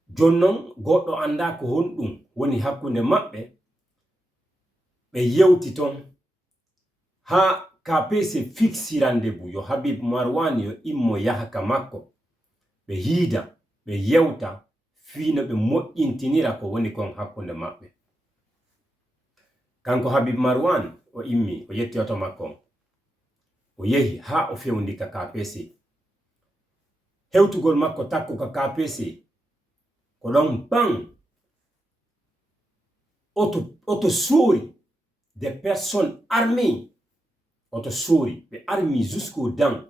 Jonnon goɗɗo anda ko honɗum woni hakkunde maɓɓe ɓe yewti ton ha KPC fixi rendez-vous yo Habib Marwan yo immo yahaka makko ɓe hiida ɓe yewta fino ɓe moƴƴintinira ko woni kon hakkunde maɓɓe. Kanko Habib Marwan o immi o yetti oto makko o yehi ha o fewndi ka KPC. Hewtugol makko takko ka KPC ko ɗon ban oto sori des personnes armées oto sori ɓe armi jusqu'aux dents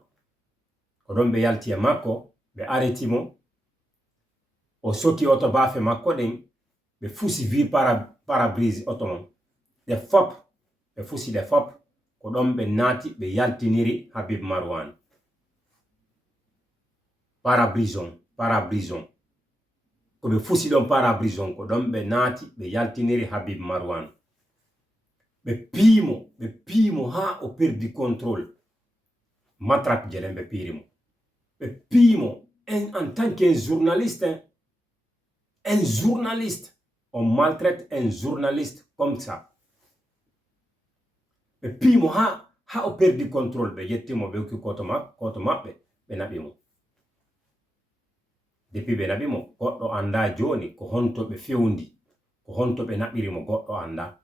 ko ɗon ɓe yalti e makko ɓe arrêti mo o soki oto bafe makko ɗen ɓe fusi vi parabrise oto mon ɗe fop ɓe fusi ɗe fop ko ɗon ɓe naati ɓe yaltiniri Habib Marwan. Parabrison ko ɓe fusi ɗon parabrison ko ɗon ɓe naati ɓe yaltiniri Habib Marwan. Ɓe piimo ha o perdi contrôle matraque je ɗen ɓe pirimo. Ɓe piimo en tant qu'un journaliste, on maltraite un journaliste comme ça. Ɓe piimo ha o perdi contrôle ɓe yettimo ɓe hokki koto maɓɓe ɓe naɓimo. Depuis ɓe naɓimo goɗɗo anda joni ko honto ɓe fewndi ko honto ɓe naɓirimo goɗɗo anda.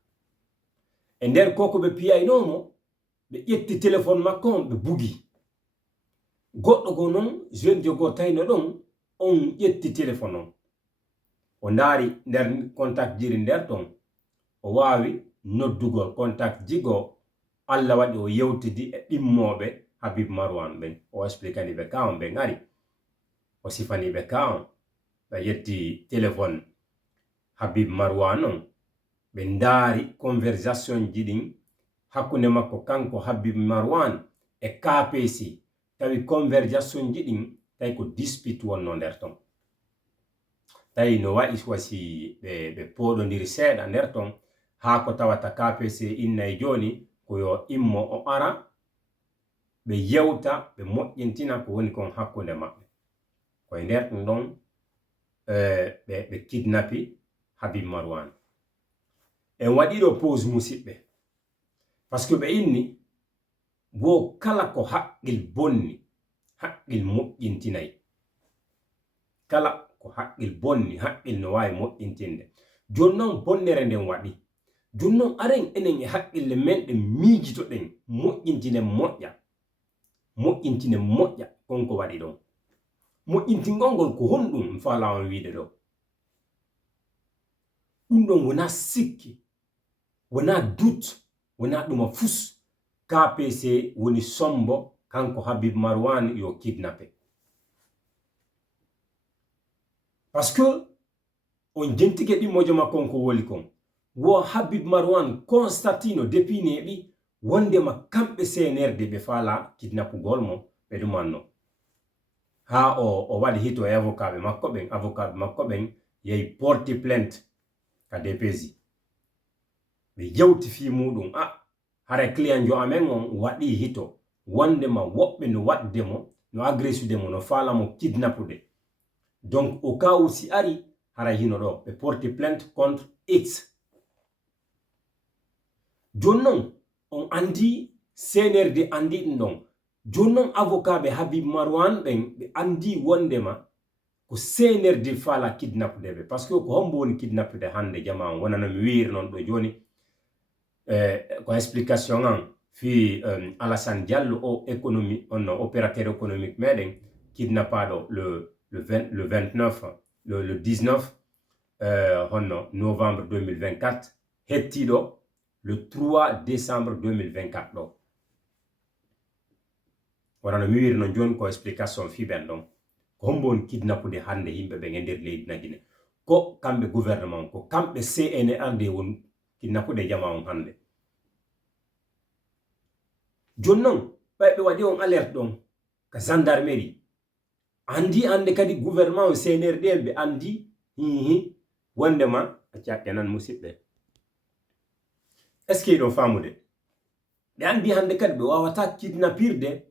E nder koko ɓe piyaynomo ɓe ƴetti téléphone makko on ɓe bugi. Goɗɗo go non jeune jogo tayno ɗon on ƴetti téléphone on o ndaari nder contact jiri nder ton o wawi noddugol contact jigo Allah waɗi o yewtidi e ɗimmoɓe Habib Marwan ɓen o expliquani ɓe ka on ɓe ngari o sifani ɓe ka on ɓe yetti téléphone Habib Marwan on ɓe ndaari conversation ji ɗin hakkunde makko kanko Habib Marwan e KPC tawi conversation ji ɗin tawi ko dispute wonno nder ton tawi no waɗi wasi ɓe poɗodiri seeɗa nder ton ha ko tawata KPC innay joni ko yo immo o ara ɓe yewta ɓe moƴƴintina ko woni kon hakkunde maɓɓe koye nder ɗum ɗon ɓe kidnapi Habib Marwan. En waɗiɗo pause musidɓe parce que ɓe inni bo kala ko haqqil bonni haqqil moƴƴintinayi. Kala ko haqqil bonni haqqil no wawi moƴƴintinde. Jonnon bonnere nden waɗi jonnon aren enen e haqqille men ɗen miijitoɗen moƴƴintinen moƴƴa konko waɗi ɗon. Moƴƴintingol ngol ko honɗum falawon wiide ɗo ɗum ɗon wona sikki wona doute wona ɗuma fus KPC woni sombo kanko Habib Marwan yo kidnappé parce que on jentike ɗimmojo makko ko woli kon wo Habib Marwan constatino depuis neɓi wondema kamɓe CNRD ɓe faala kidnappugol mo ɓe ɗumanno ha o waɗi hito e avocat ɓe makko ɓen yehi porti plainte ka DPJ ɓe yewti fi muɗum hara client jo amen on waɗi hito wondema woɓɓe no waddemo no agressude mo no faala mo kidnappude donc au cas où si ari hara hino ɗo ɓe porti plainte contre X. Jonnon on andi CNRD andi ɗum ɗon jonnon avocat ɓe Habib Marwan ɓen ɓe andi wondema ko CNRD faala kidnappude ɓe parce que ko hombo woni kidnappude hande jama on wonano mi wiiri noon ɗo joni ko explication an fi Alassane Diallo o économie on opérateur économique meden kidnappado le 19 novembre 2024 hettido le 3 décembre 2024 do wana mi wir no jon ko explication fi ben don ko hombon kidnappude hande yimbe be ngender leydi na Guinée ko kambe gouvernement ko kambe CNRD won kidnappude jama on hande jonnon be wadi on alerte don ka gendarmerie andi ande kadi gouvernement CNRD be andi wonde ma accakenan musibbe est-ce que do famude be andi hande kadi be wawata kidnappirde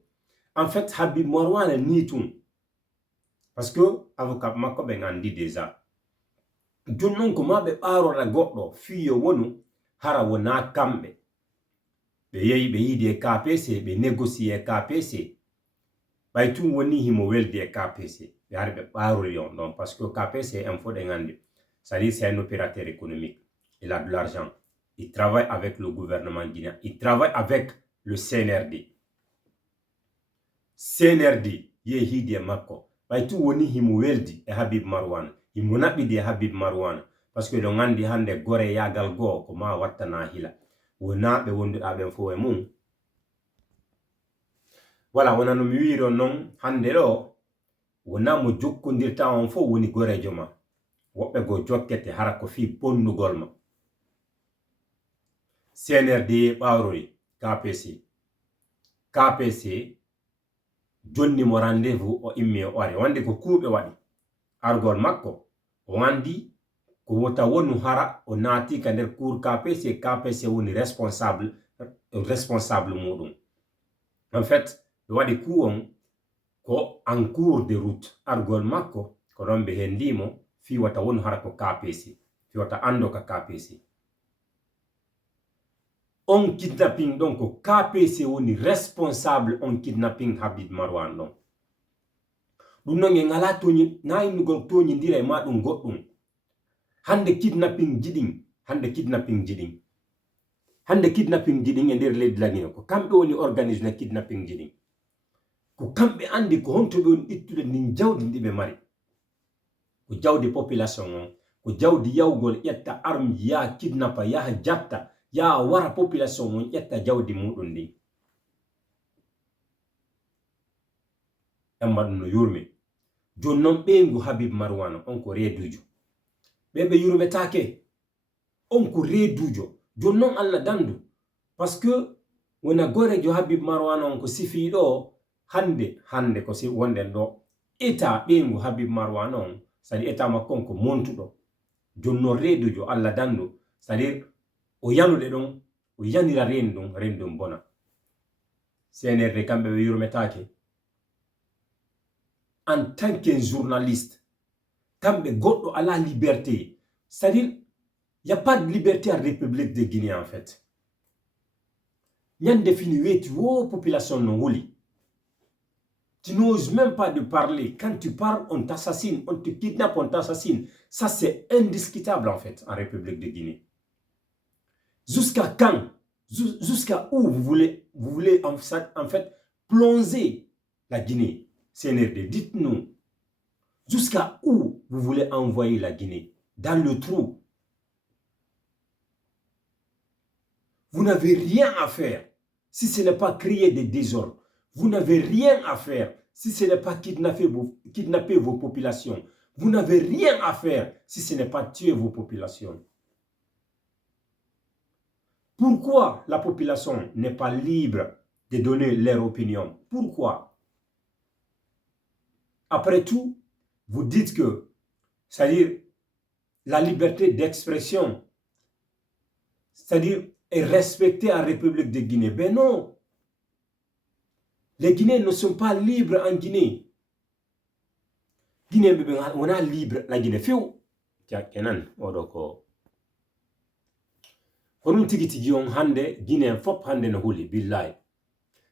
en fait Habib Marwan ni tum parce que avocat makko be andi déjà jonnon ko mabe baro la goddo fiyo wonu hara wona kambe be yeyi be yidi KPC be négocier KPC bay tum woni himo welde KPC be harbe baro yon donc parce que KPC info de ngandi c'est un opérateur économique il a de l'argent il travaille avec le gouvernement guinéen il travaille avec le CNRD ye hidi makko bay tum woni himo weldi e Habib Marwan himo nabidi e Habib Marwan parce que do ngandi hande gore yagal go ko ma wattana hila wona be wonduda ben fo e mum voilà wona no mi wiro non hande do wona mo jokkondirta on fo woni gore joma wobbe go jokkete hara ko fi ponnugol ma CNRD bawrori KPC jonni mo rendez-vous o immi o ari wande ko kuube wadi argol makko o wandi ko wota wonu hara o naati ka der cour KPC woni responsable mudum en fait do wadi kuon ko en cours de route argol makko ko rombe hendimo fi wata wonu hara ko KPC fi wata ando ka KPC on kidnapping donc ko KPC woni responsable on kidnapping Habib Marwan don dum no ngala toñi naynugol toñi ndire ma dum goddum hande kidnapping jiding e der leydi lagino ko kambe woni organise na kidnapping jiding ko kambe andi ko honto be on ittude nin jawdi ndibe mari ko jawdi population on ko jawdi yawgol yetta arme ya kidnappa ya jatta ya wara population on yetta jawdi mudun ndi amma no yurmi jonnon bengu Habib Marwan on ko redujo bebe yurmetake on ko redujo jonnon alla dandu parce que wona gore jo Habib Marwan on ko sifi do hande ko si wonden do eta bengu Habib Marwan on sadi eta makon ko montudo jonno redujo alla dandu sadi o yanude don o yanira rendum bona CNRD kambe be yurmetake en tant que journaliste kambe goddo à la liberté c'est-à-dire il y a pas de liberté en République de Guinée en fait yande fini weti wo population non woli tu n'oses même pas de parler quand tu parles on t'assassine on te kidnappe on t'assassine ça c'est indiscutable en fait en République de Guinée jusqu'à quand jusqu'à où vous voulez en fait plonger la Guinée CNRD, dites-nous, jusqu'à où vous voulez envoyer la Guinée? Dans le trou. Vous n'avez rien à faire si ce n'est pas créer des désordres. Vous n'avez rien à faire si ce n'est pas kidnapper vos populations. Vous n'avez rien à faire si ce n'est pas tuer vos populations. Pourquoi la population n'est pas libre de donner leur opinion? Pourquoi? Après tout, vous dites que, c'est-à-dire, la liberté d'expression, c'est-à-dire, est respectée en République de Guinée. Ben non. Les Guinéens ne sont pas libres en Guinée. Guinée, on a libre la Guinée. Fiu. Tiens, kenan, odoko. Konum tigi on hande, Guinée, fop hande no huli, billahi.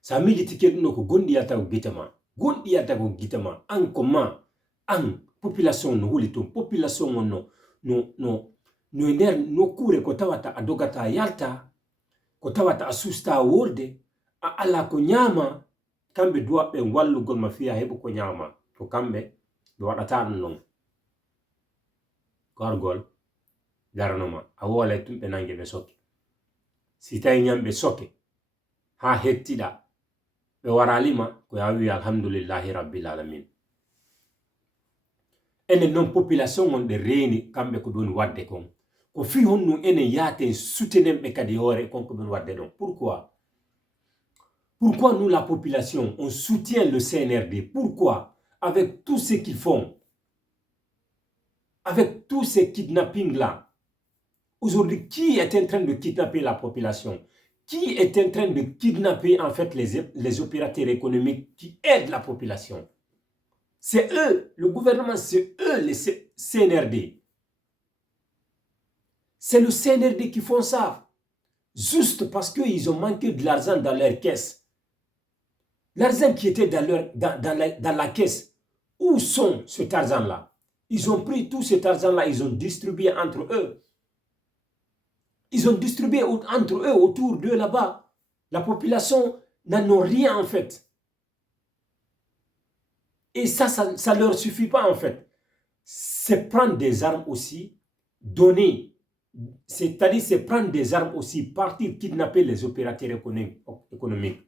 Sa miji tiket no ko gondi yata ko gitama. Gondi yata ko gitama. An comment, an population no huli to, population no ender no kure ko tawata adogata yalta. ko tawata asusta wolde a ala ko nyama kambe duwa be wallugol ma fiya hebo ko nyama to kambe do wadata non gorgol garanoma a wole tumbe nange be sokke si tay nyambe sokke ha hettida be waralima ko yawi alhamdulillahi rabbil alamin ene non population on de reni kambe ko don wadde kon ko fi honnu ene yate soutenembe kadi hore kon ko don wadde don pourquoi nous la population on soutient le CNRD pourquoi avec tout ce qu'ils font avec tous ces kidnappings là aujourd'hui qui est en train de kidnapper la population qui est en train de kidnapper en fait les opérateurs économiques qui aident la population? C'est eux, le gouvernement, c'est eux les CNRD. C'est le CNRD qui font ça. Juste parce qu'ils ont manqué de l'argent dans leur caisse. L'argent qui était dans la caisse, où sont cet argent-là? Ils ont pris tout cet argent-là, ils ont distribué entre eux. Ils ont distribué entre eux, autour d'eux là-bas. La population n'en a rien en fait. Et ça leur suffit pas en fait. C'est prendre des armes aussi, donner. C'est-à-dire c'est prendre des armes aussi, partir kidnapper les opérateurs économiques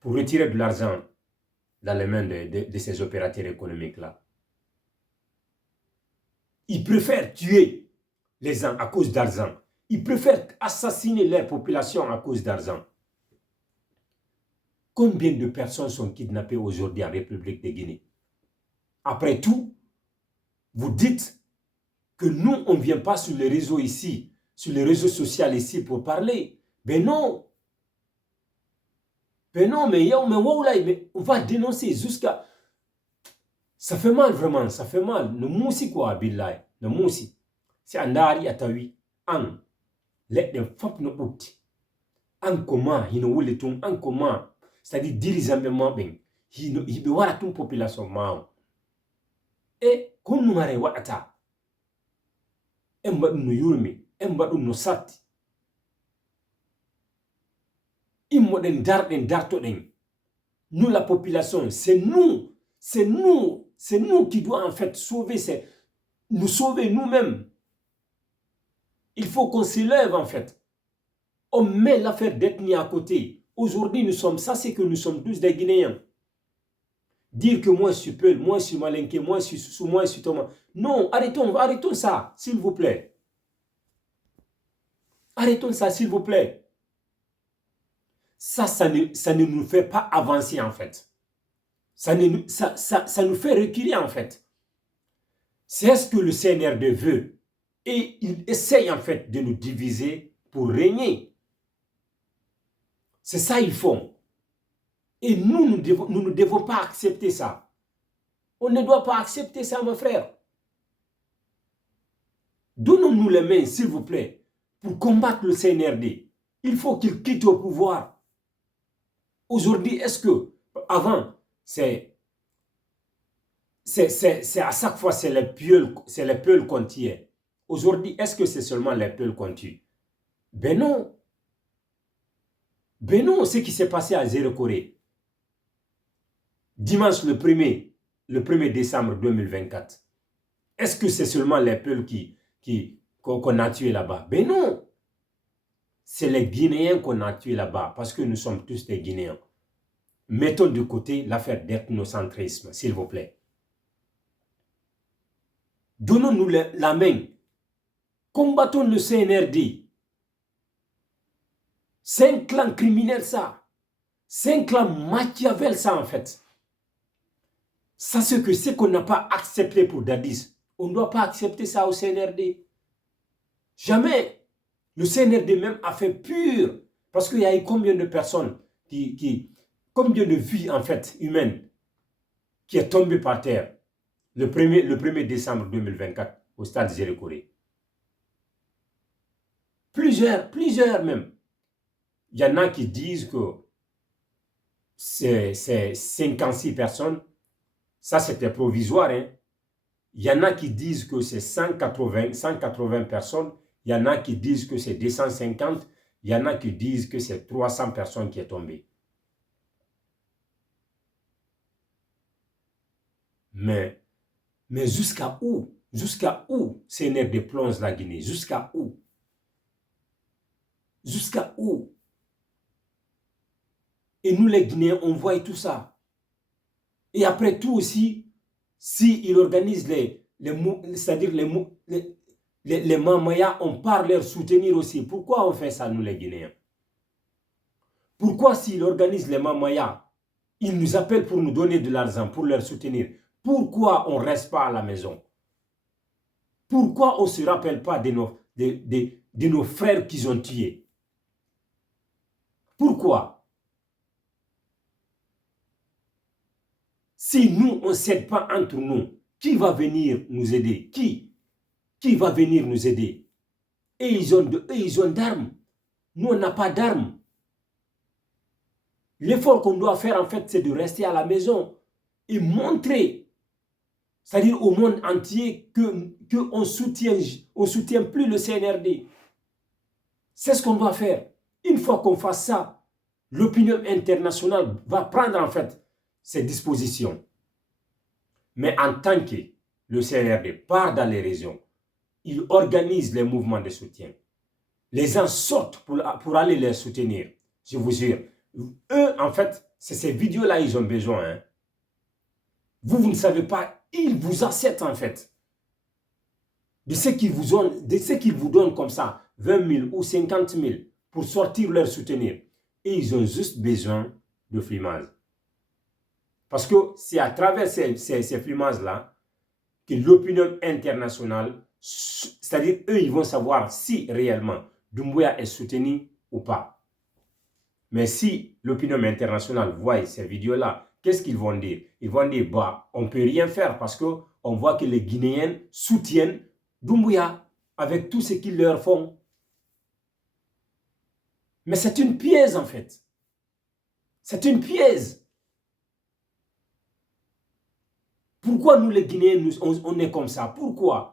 pour retirer de l'argent dans les mains de ces opérateurs économiques-là. Ils préfèrent tuer les gens à cause d'argent. Ils préfèrent assassiner leur population à cause d'argent. Combien de personnes sont kidnappées aujourd'hui en République de Guinée? Après tout, vous dites que nous, on ne vient pas sur les réseaux ici, sur les réseaux sociaux ici pour parler. Ben non. Ben non, mais on va dénoncer jusqu'à... Ça fait mal vraiment, ça fait mal. Ne moussi quoi, billahi. Ne moussi. C'est andari atawi an let them fop no uti an comment hino wole tum an comment c'est-à-dire dirigeant be mabeng hibe wara tum population mao e konu ngare wadata emba no yurmi emba no satti immo den darto den nous la population c'est nous qui doit en fait nous sauver nous-mêmes. Il faut qu'on se lève en fait. On met l'affaire d'ethnie à côté. Aujourd'hui, nous sommes, ça c'est que nous sommes tous des Guinéens. Dire que moi je suis Peul, moi je suis Malinké, moi je suis Soussou, moi je suis Thomas. Non, arrêtons ça, s'il vous plaît. Arrêtons ça, s'il vous plaît. Ça ne nous fait pas avancer en fait. Ça nous fait reculer en fait. C'est ce que le CNRD veut. Et il essaye en fait de nous diviser pour régner. C'est ça qu'ils font. Et nous ne devons pas accepter ça. On ne doit pas accepter ça, mes frères. Donnons-nous les mains, s'il vous plaît, pour combattre le CNRD. Il faut qu'il quitte au pouvoir. Aujourd'hui, est-ce que, avant, c'est à chaque fois, c'est les peuls qu'on tient. Aujourd'hui, est-ce que c'est seulement les peuls qu'on tue? Ben non. Ben non, ce qui s'est passé à Zéro-Corée. Dimanche le 1er décembre 2024. Est-ce que c'est seulement les peuls qu'on a tués là-bas? Ben non. C'est les Guinéens qu'on a tués là-bas parce que nous sommes tous des Guinéens. Mettons de côté l'affaire d'ethnocentrisme, s'il vous plaît. Donnons-nous la main. Combattons le CNRD. C'est un clan criminel ça. C'est un clan Machiavel ça en fait. Ça c'est que ce qu'on n'a pas accepté pour Dadis. On ne doit pas accepter ça au CNRD. Jamais. Le CNRD même a fait pur. Parce qu'il y a eu combien de personnes combien de vies en fait humaines qui est tombé par terre le 1er décembre 2024 au stade Zéro-Corée. Plusieurs même. Il y en a qui disent que c'est 56 personnes. Ça, c'était provisoire. Hein? Il y en a qui disent que c'est 180 personnes. Il y en a qui disent que c'est 250. Il y en a qui disent que c'est 300 personnes qui sont tombées. Mais jusqu'à où? Jusqu'à où CNRD plonge la Guinée? Jusqu'à où? Jusqu'à où? Et nous les Guinéens, on voit tout ça. Et après tout aussi, s'ils organisent c'est-à-dire les Mamaya, on part leur soutenir aussi. Pourquoi on fait ça, nous les Guinéens? Pourquoi s'ils organisent les Mamaya, ils nous appellent pour nous donner de l'argent, pour leur soutenir? Pourquoi on ne reste pas à la maison? Pourquoi on ne se rappelle pas de nos frères qu'ils ont tués? Pourquoi? Si nous, on ne s'aide pas entre nous, qui va venir nous aider? Qui va venir nous aider? Et ils ont d'armes. Nous, on n'a pas d'armes. L'effort qu'on doit faire, en fait, c'est de rester à la maison et montrer, c'est-à-dire au monde entier, qu'on ne soutient plus le CNRD. C'est ce qu'on doit faire. Une fois qu'on fasse ça, l'opinion internationale va prendre, en fait, ses dispositions. Mais en tant que le CNRD part dans les régions, il organise les mouvements de soutien. Les gens sortent pour aller les soutenir. Je vous jure. Eux, en fait, c'est ces vidéos-là ils ont besoin. Hein. Vous ne savez pas, ils vous acceptent, en fait. De ce qu'ils vous donnent comme ça, 20 000 ou 50 000 pour sortir leur soutenir. Et ils ont juste besoin de filmage. Parce que c'est à travers ces filmages-là que l'opinion internationale, c'est-à-dire eux, ils vont savoir si réellement Doumbouya est soutenu ou pas. Mais si l'opinion internationale voit ces vidéos-là, qu'est-ce qu'ils vont dire? Ils vont dire, bah, on ne peut rien faire parce qu'on voit que les Guinéens soutiennent Doumbouya avec tout ce qu'ils leur font. Mais c'est une piège, en fait. C'est une piège. Pourquoi nous, les Guinéens, on est comme ça? Pourquoi?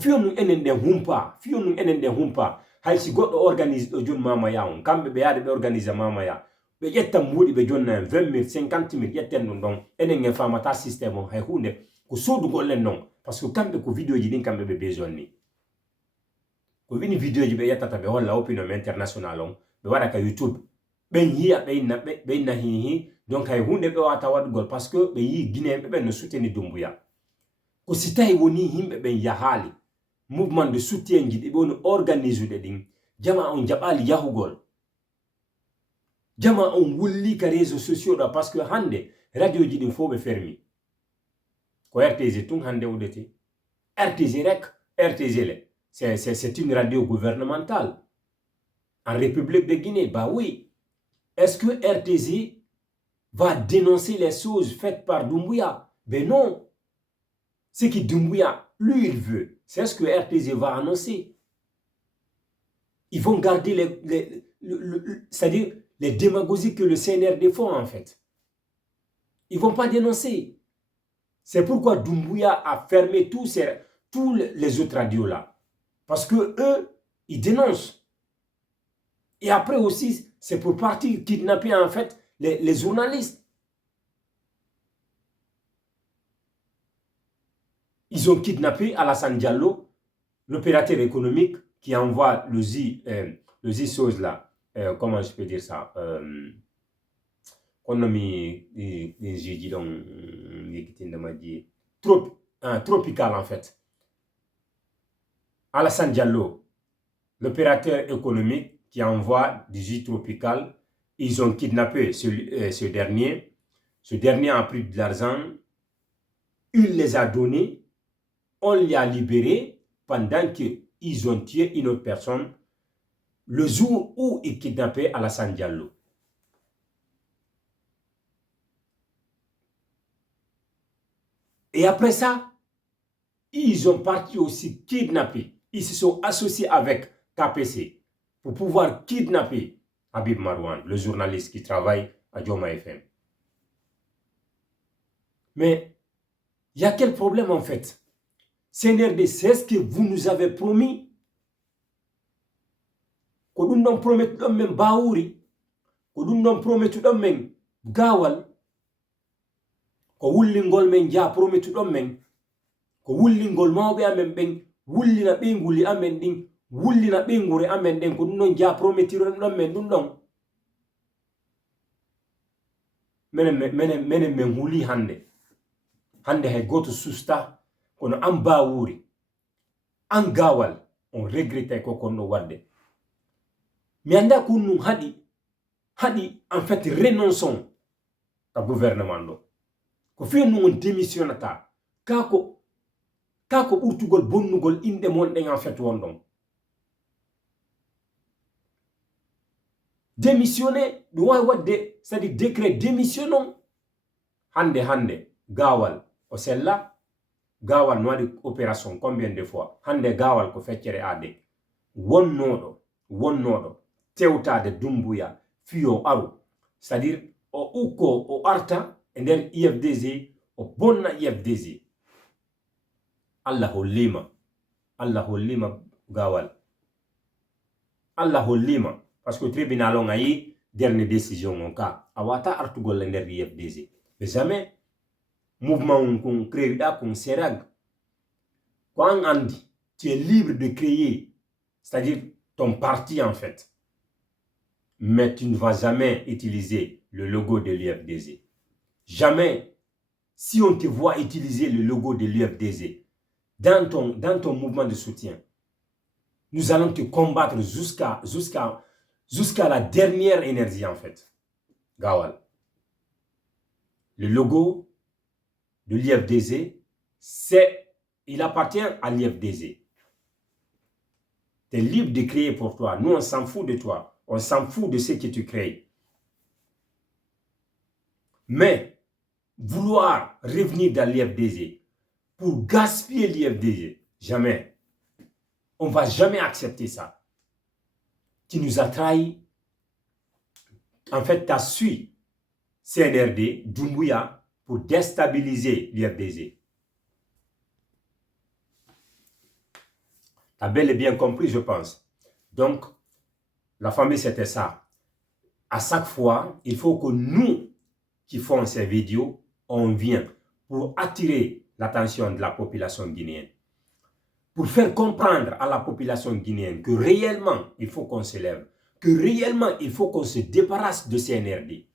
Fio nous enen de humpa, fio nous enen de humpa. Hay si goddo organise do jon mamaya on kambe be yaade be organise mamaya. Be yetta mudi be jonna 20 000, 50 000 yetten non don enen nge famata système on hay hunde ko sodu gollen non parce que kambe ko video ji din kambe be besoin ni. Ko vini video ji be yettata be holla opinion international on be wada ka YouTube. Ben hiya be na hi donc hay hunde be wata wadgol parce que be yi Guinée be no soutenu Doumbouya. Ko sitay woni himbe ben yahali mouvement de soutien ji be on organise de ding jama on jabali yahugol jama on wulli ka réseaux sociaux da parce que hande radio ji din fo be fermi ko RTZ tun hande odete RTZ rek RTZ le c'est une radio gouvernementale en République de Guinée. Bah oui, est-ce que RTZ va dénoncer les choses faites par Doumbouya? Ben non. Ce que Doumbouya, lui, il veut, c'est ce que RTZ va annoncer. Ils vont garder c'est-à-dire les démagogies que le CNRD font, en fait. Ils ne vont pas dénoncer. C'est pourquoi Doumbouya a fermé tous les autres radios-là. Parce que eux, ils dénoncent. Et après aussi, c'est pour partir kidnapper, en fait, les journalistes. Ils ont kidnappé Alassane Diallo, l'opérateur économique qui envoie le Z-Chose là. Comment je peux dire ça? On a mis tropical, en fait. Alassane Diallo, l'opérateur économique qui envoie du jus tropical, ils ont kidnappé ce dernier. Ce dernier a pris de l'argent, il les a donnés, on les a libérés pendant qu'ils ont tué une autre personne le jour où ils kidnappaient Alassane Diallo. Et après ça, ils ont parti aussi kidnapper. Ils se sont associés avec KPC pour pouvoir kidnapper Habib Marouane, le journaliste qui travaille à Joma FM. Mais il y a quel problème en fait? CNRD, c'est ce que vous nous avez promis. ko ɗum ɗon promettuɗon men bawuri, ko ɗum ɗon promettuɗon men gawal, ko wullingol men ja promettuɗon men, ko wullingol mawɓe amen ɓen wullina ɓeyguli amen ɗin, wullina ɓeygure amen ɗen, ko ɗum ɗon ja promettiron ɗon men ɗum ɗon menen men huli hande hay goto susta kono an bawuri an gawal on regrette ko kon ɗo wadde. Mi anda ko ɗum haɗi en fait renonçons ka gouvernement ɗo ko fiyon nu on démissionnata kako ɓurtugol bonnugol inɗe mon ɗen en fait won ɗon démissionner ɗum wawi wadde c'est à dire décret démissionnons hande gawal o sella gawal no waɗi opération combien de fois hande gawal ko feccere ade wonnoɗo tewtade Dumbuya fiyo aru c'est à dire o ukko o arta e nder IFDG o bonna IFDG. Allah hollima gawal, Allah hollima parce que tribunal on ayi dernière décision on ka awata artugol le nder IFDG mais jamais mouvement qu'on crée da qu'on serag quand andi tu es libre de créer, c'est-à-dire ton parti en fait, mais tu ne vas jamais utiliser le logo de l'IFDG. Jamais. Si on te voit utiliser le logo de l'IFDG dans ton mouvement de soutien, nous allons te combattre jusqu'à la dernière énergie en fait. Gawal. Le logo de l'IFDG, il appartient à l'IFDG. Tu es libre de créer pour toi. Nous, on s'en fout de toi. On s'en fout de ce que tu crées. Mais vouloir revenir dans l'IFDG pour gaspiller l'IFDG, jamais. On ne va jamais accepter ça. Tu nous as trahi. En fait, tu as su CNRD, Dumbuya, pour déstabiliser l'IFDG. Tu as bel et bien compris, je pense. Donc, la famille, c'était ça. À chaque fois, il faut que nous, qui font ces vidéos, on vient pour attirer l'attention de la population guinéenne. Pour faire comprendre à la population guinéenne que réellement, il faut qu'on se lève. Que réellement, il faut qu'on se débarrasse de CNRD.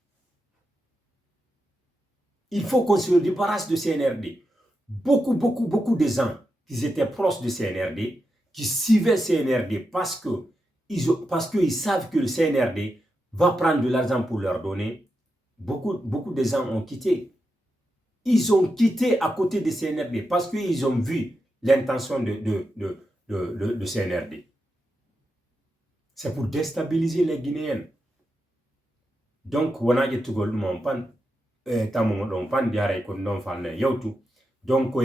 Il faut qu'on se débarrasse de CNRD. Beaucoup de gens qui étaient proches de CNRD, qui suivaient CNRD parce qu'ils savent que le CNRD va prendre de l'argent pour leur donner. Beaucoup de gens ont quitté. Ils ont quitté à côté de CNRD parce qu'ils ont vu l'intention de CNRD. C'est pour déstabiliser les Guinéens. Donc, on a dit tout le monde, donc,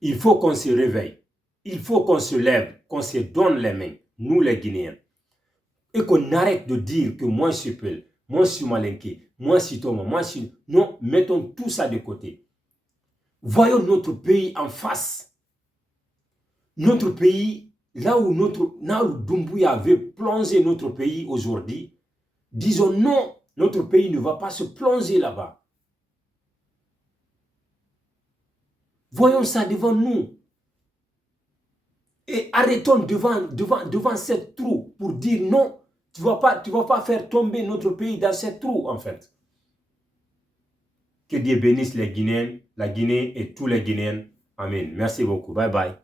il faut qu'on se réveille. Il faut qu'on se lève, qu'on se donne les mains, nous les Guinéens. Et qu'on arrête de dire que moi je suis Peul, moi je suis Malinké, moi je suis Thomas, moi je suis... Non, mettons tout ça de côté. Voyons notre pays en face. Notre pays, là où Dumbuya avait plongé notre pays aujourd'hui, disons non, notre pays ne va pas se plonger là-bas. Voyons ça devant nous. Et arrêtons devant cette trou pour dire non, tu vas pas faire tomber notre pays dans cette trou en fait. Que Dieu bénisse les Guinéens, la Guinée et tous les Guinéens. Amen. Merci beaucoup. Bye bye.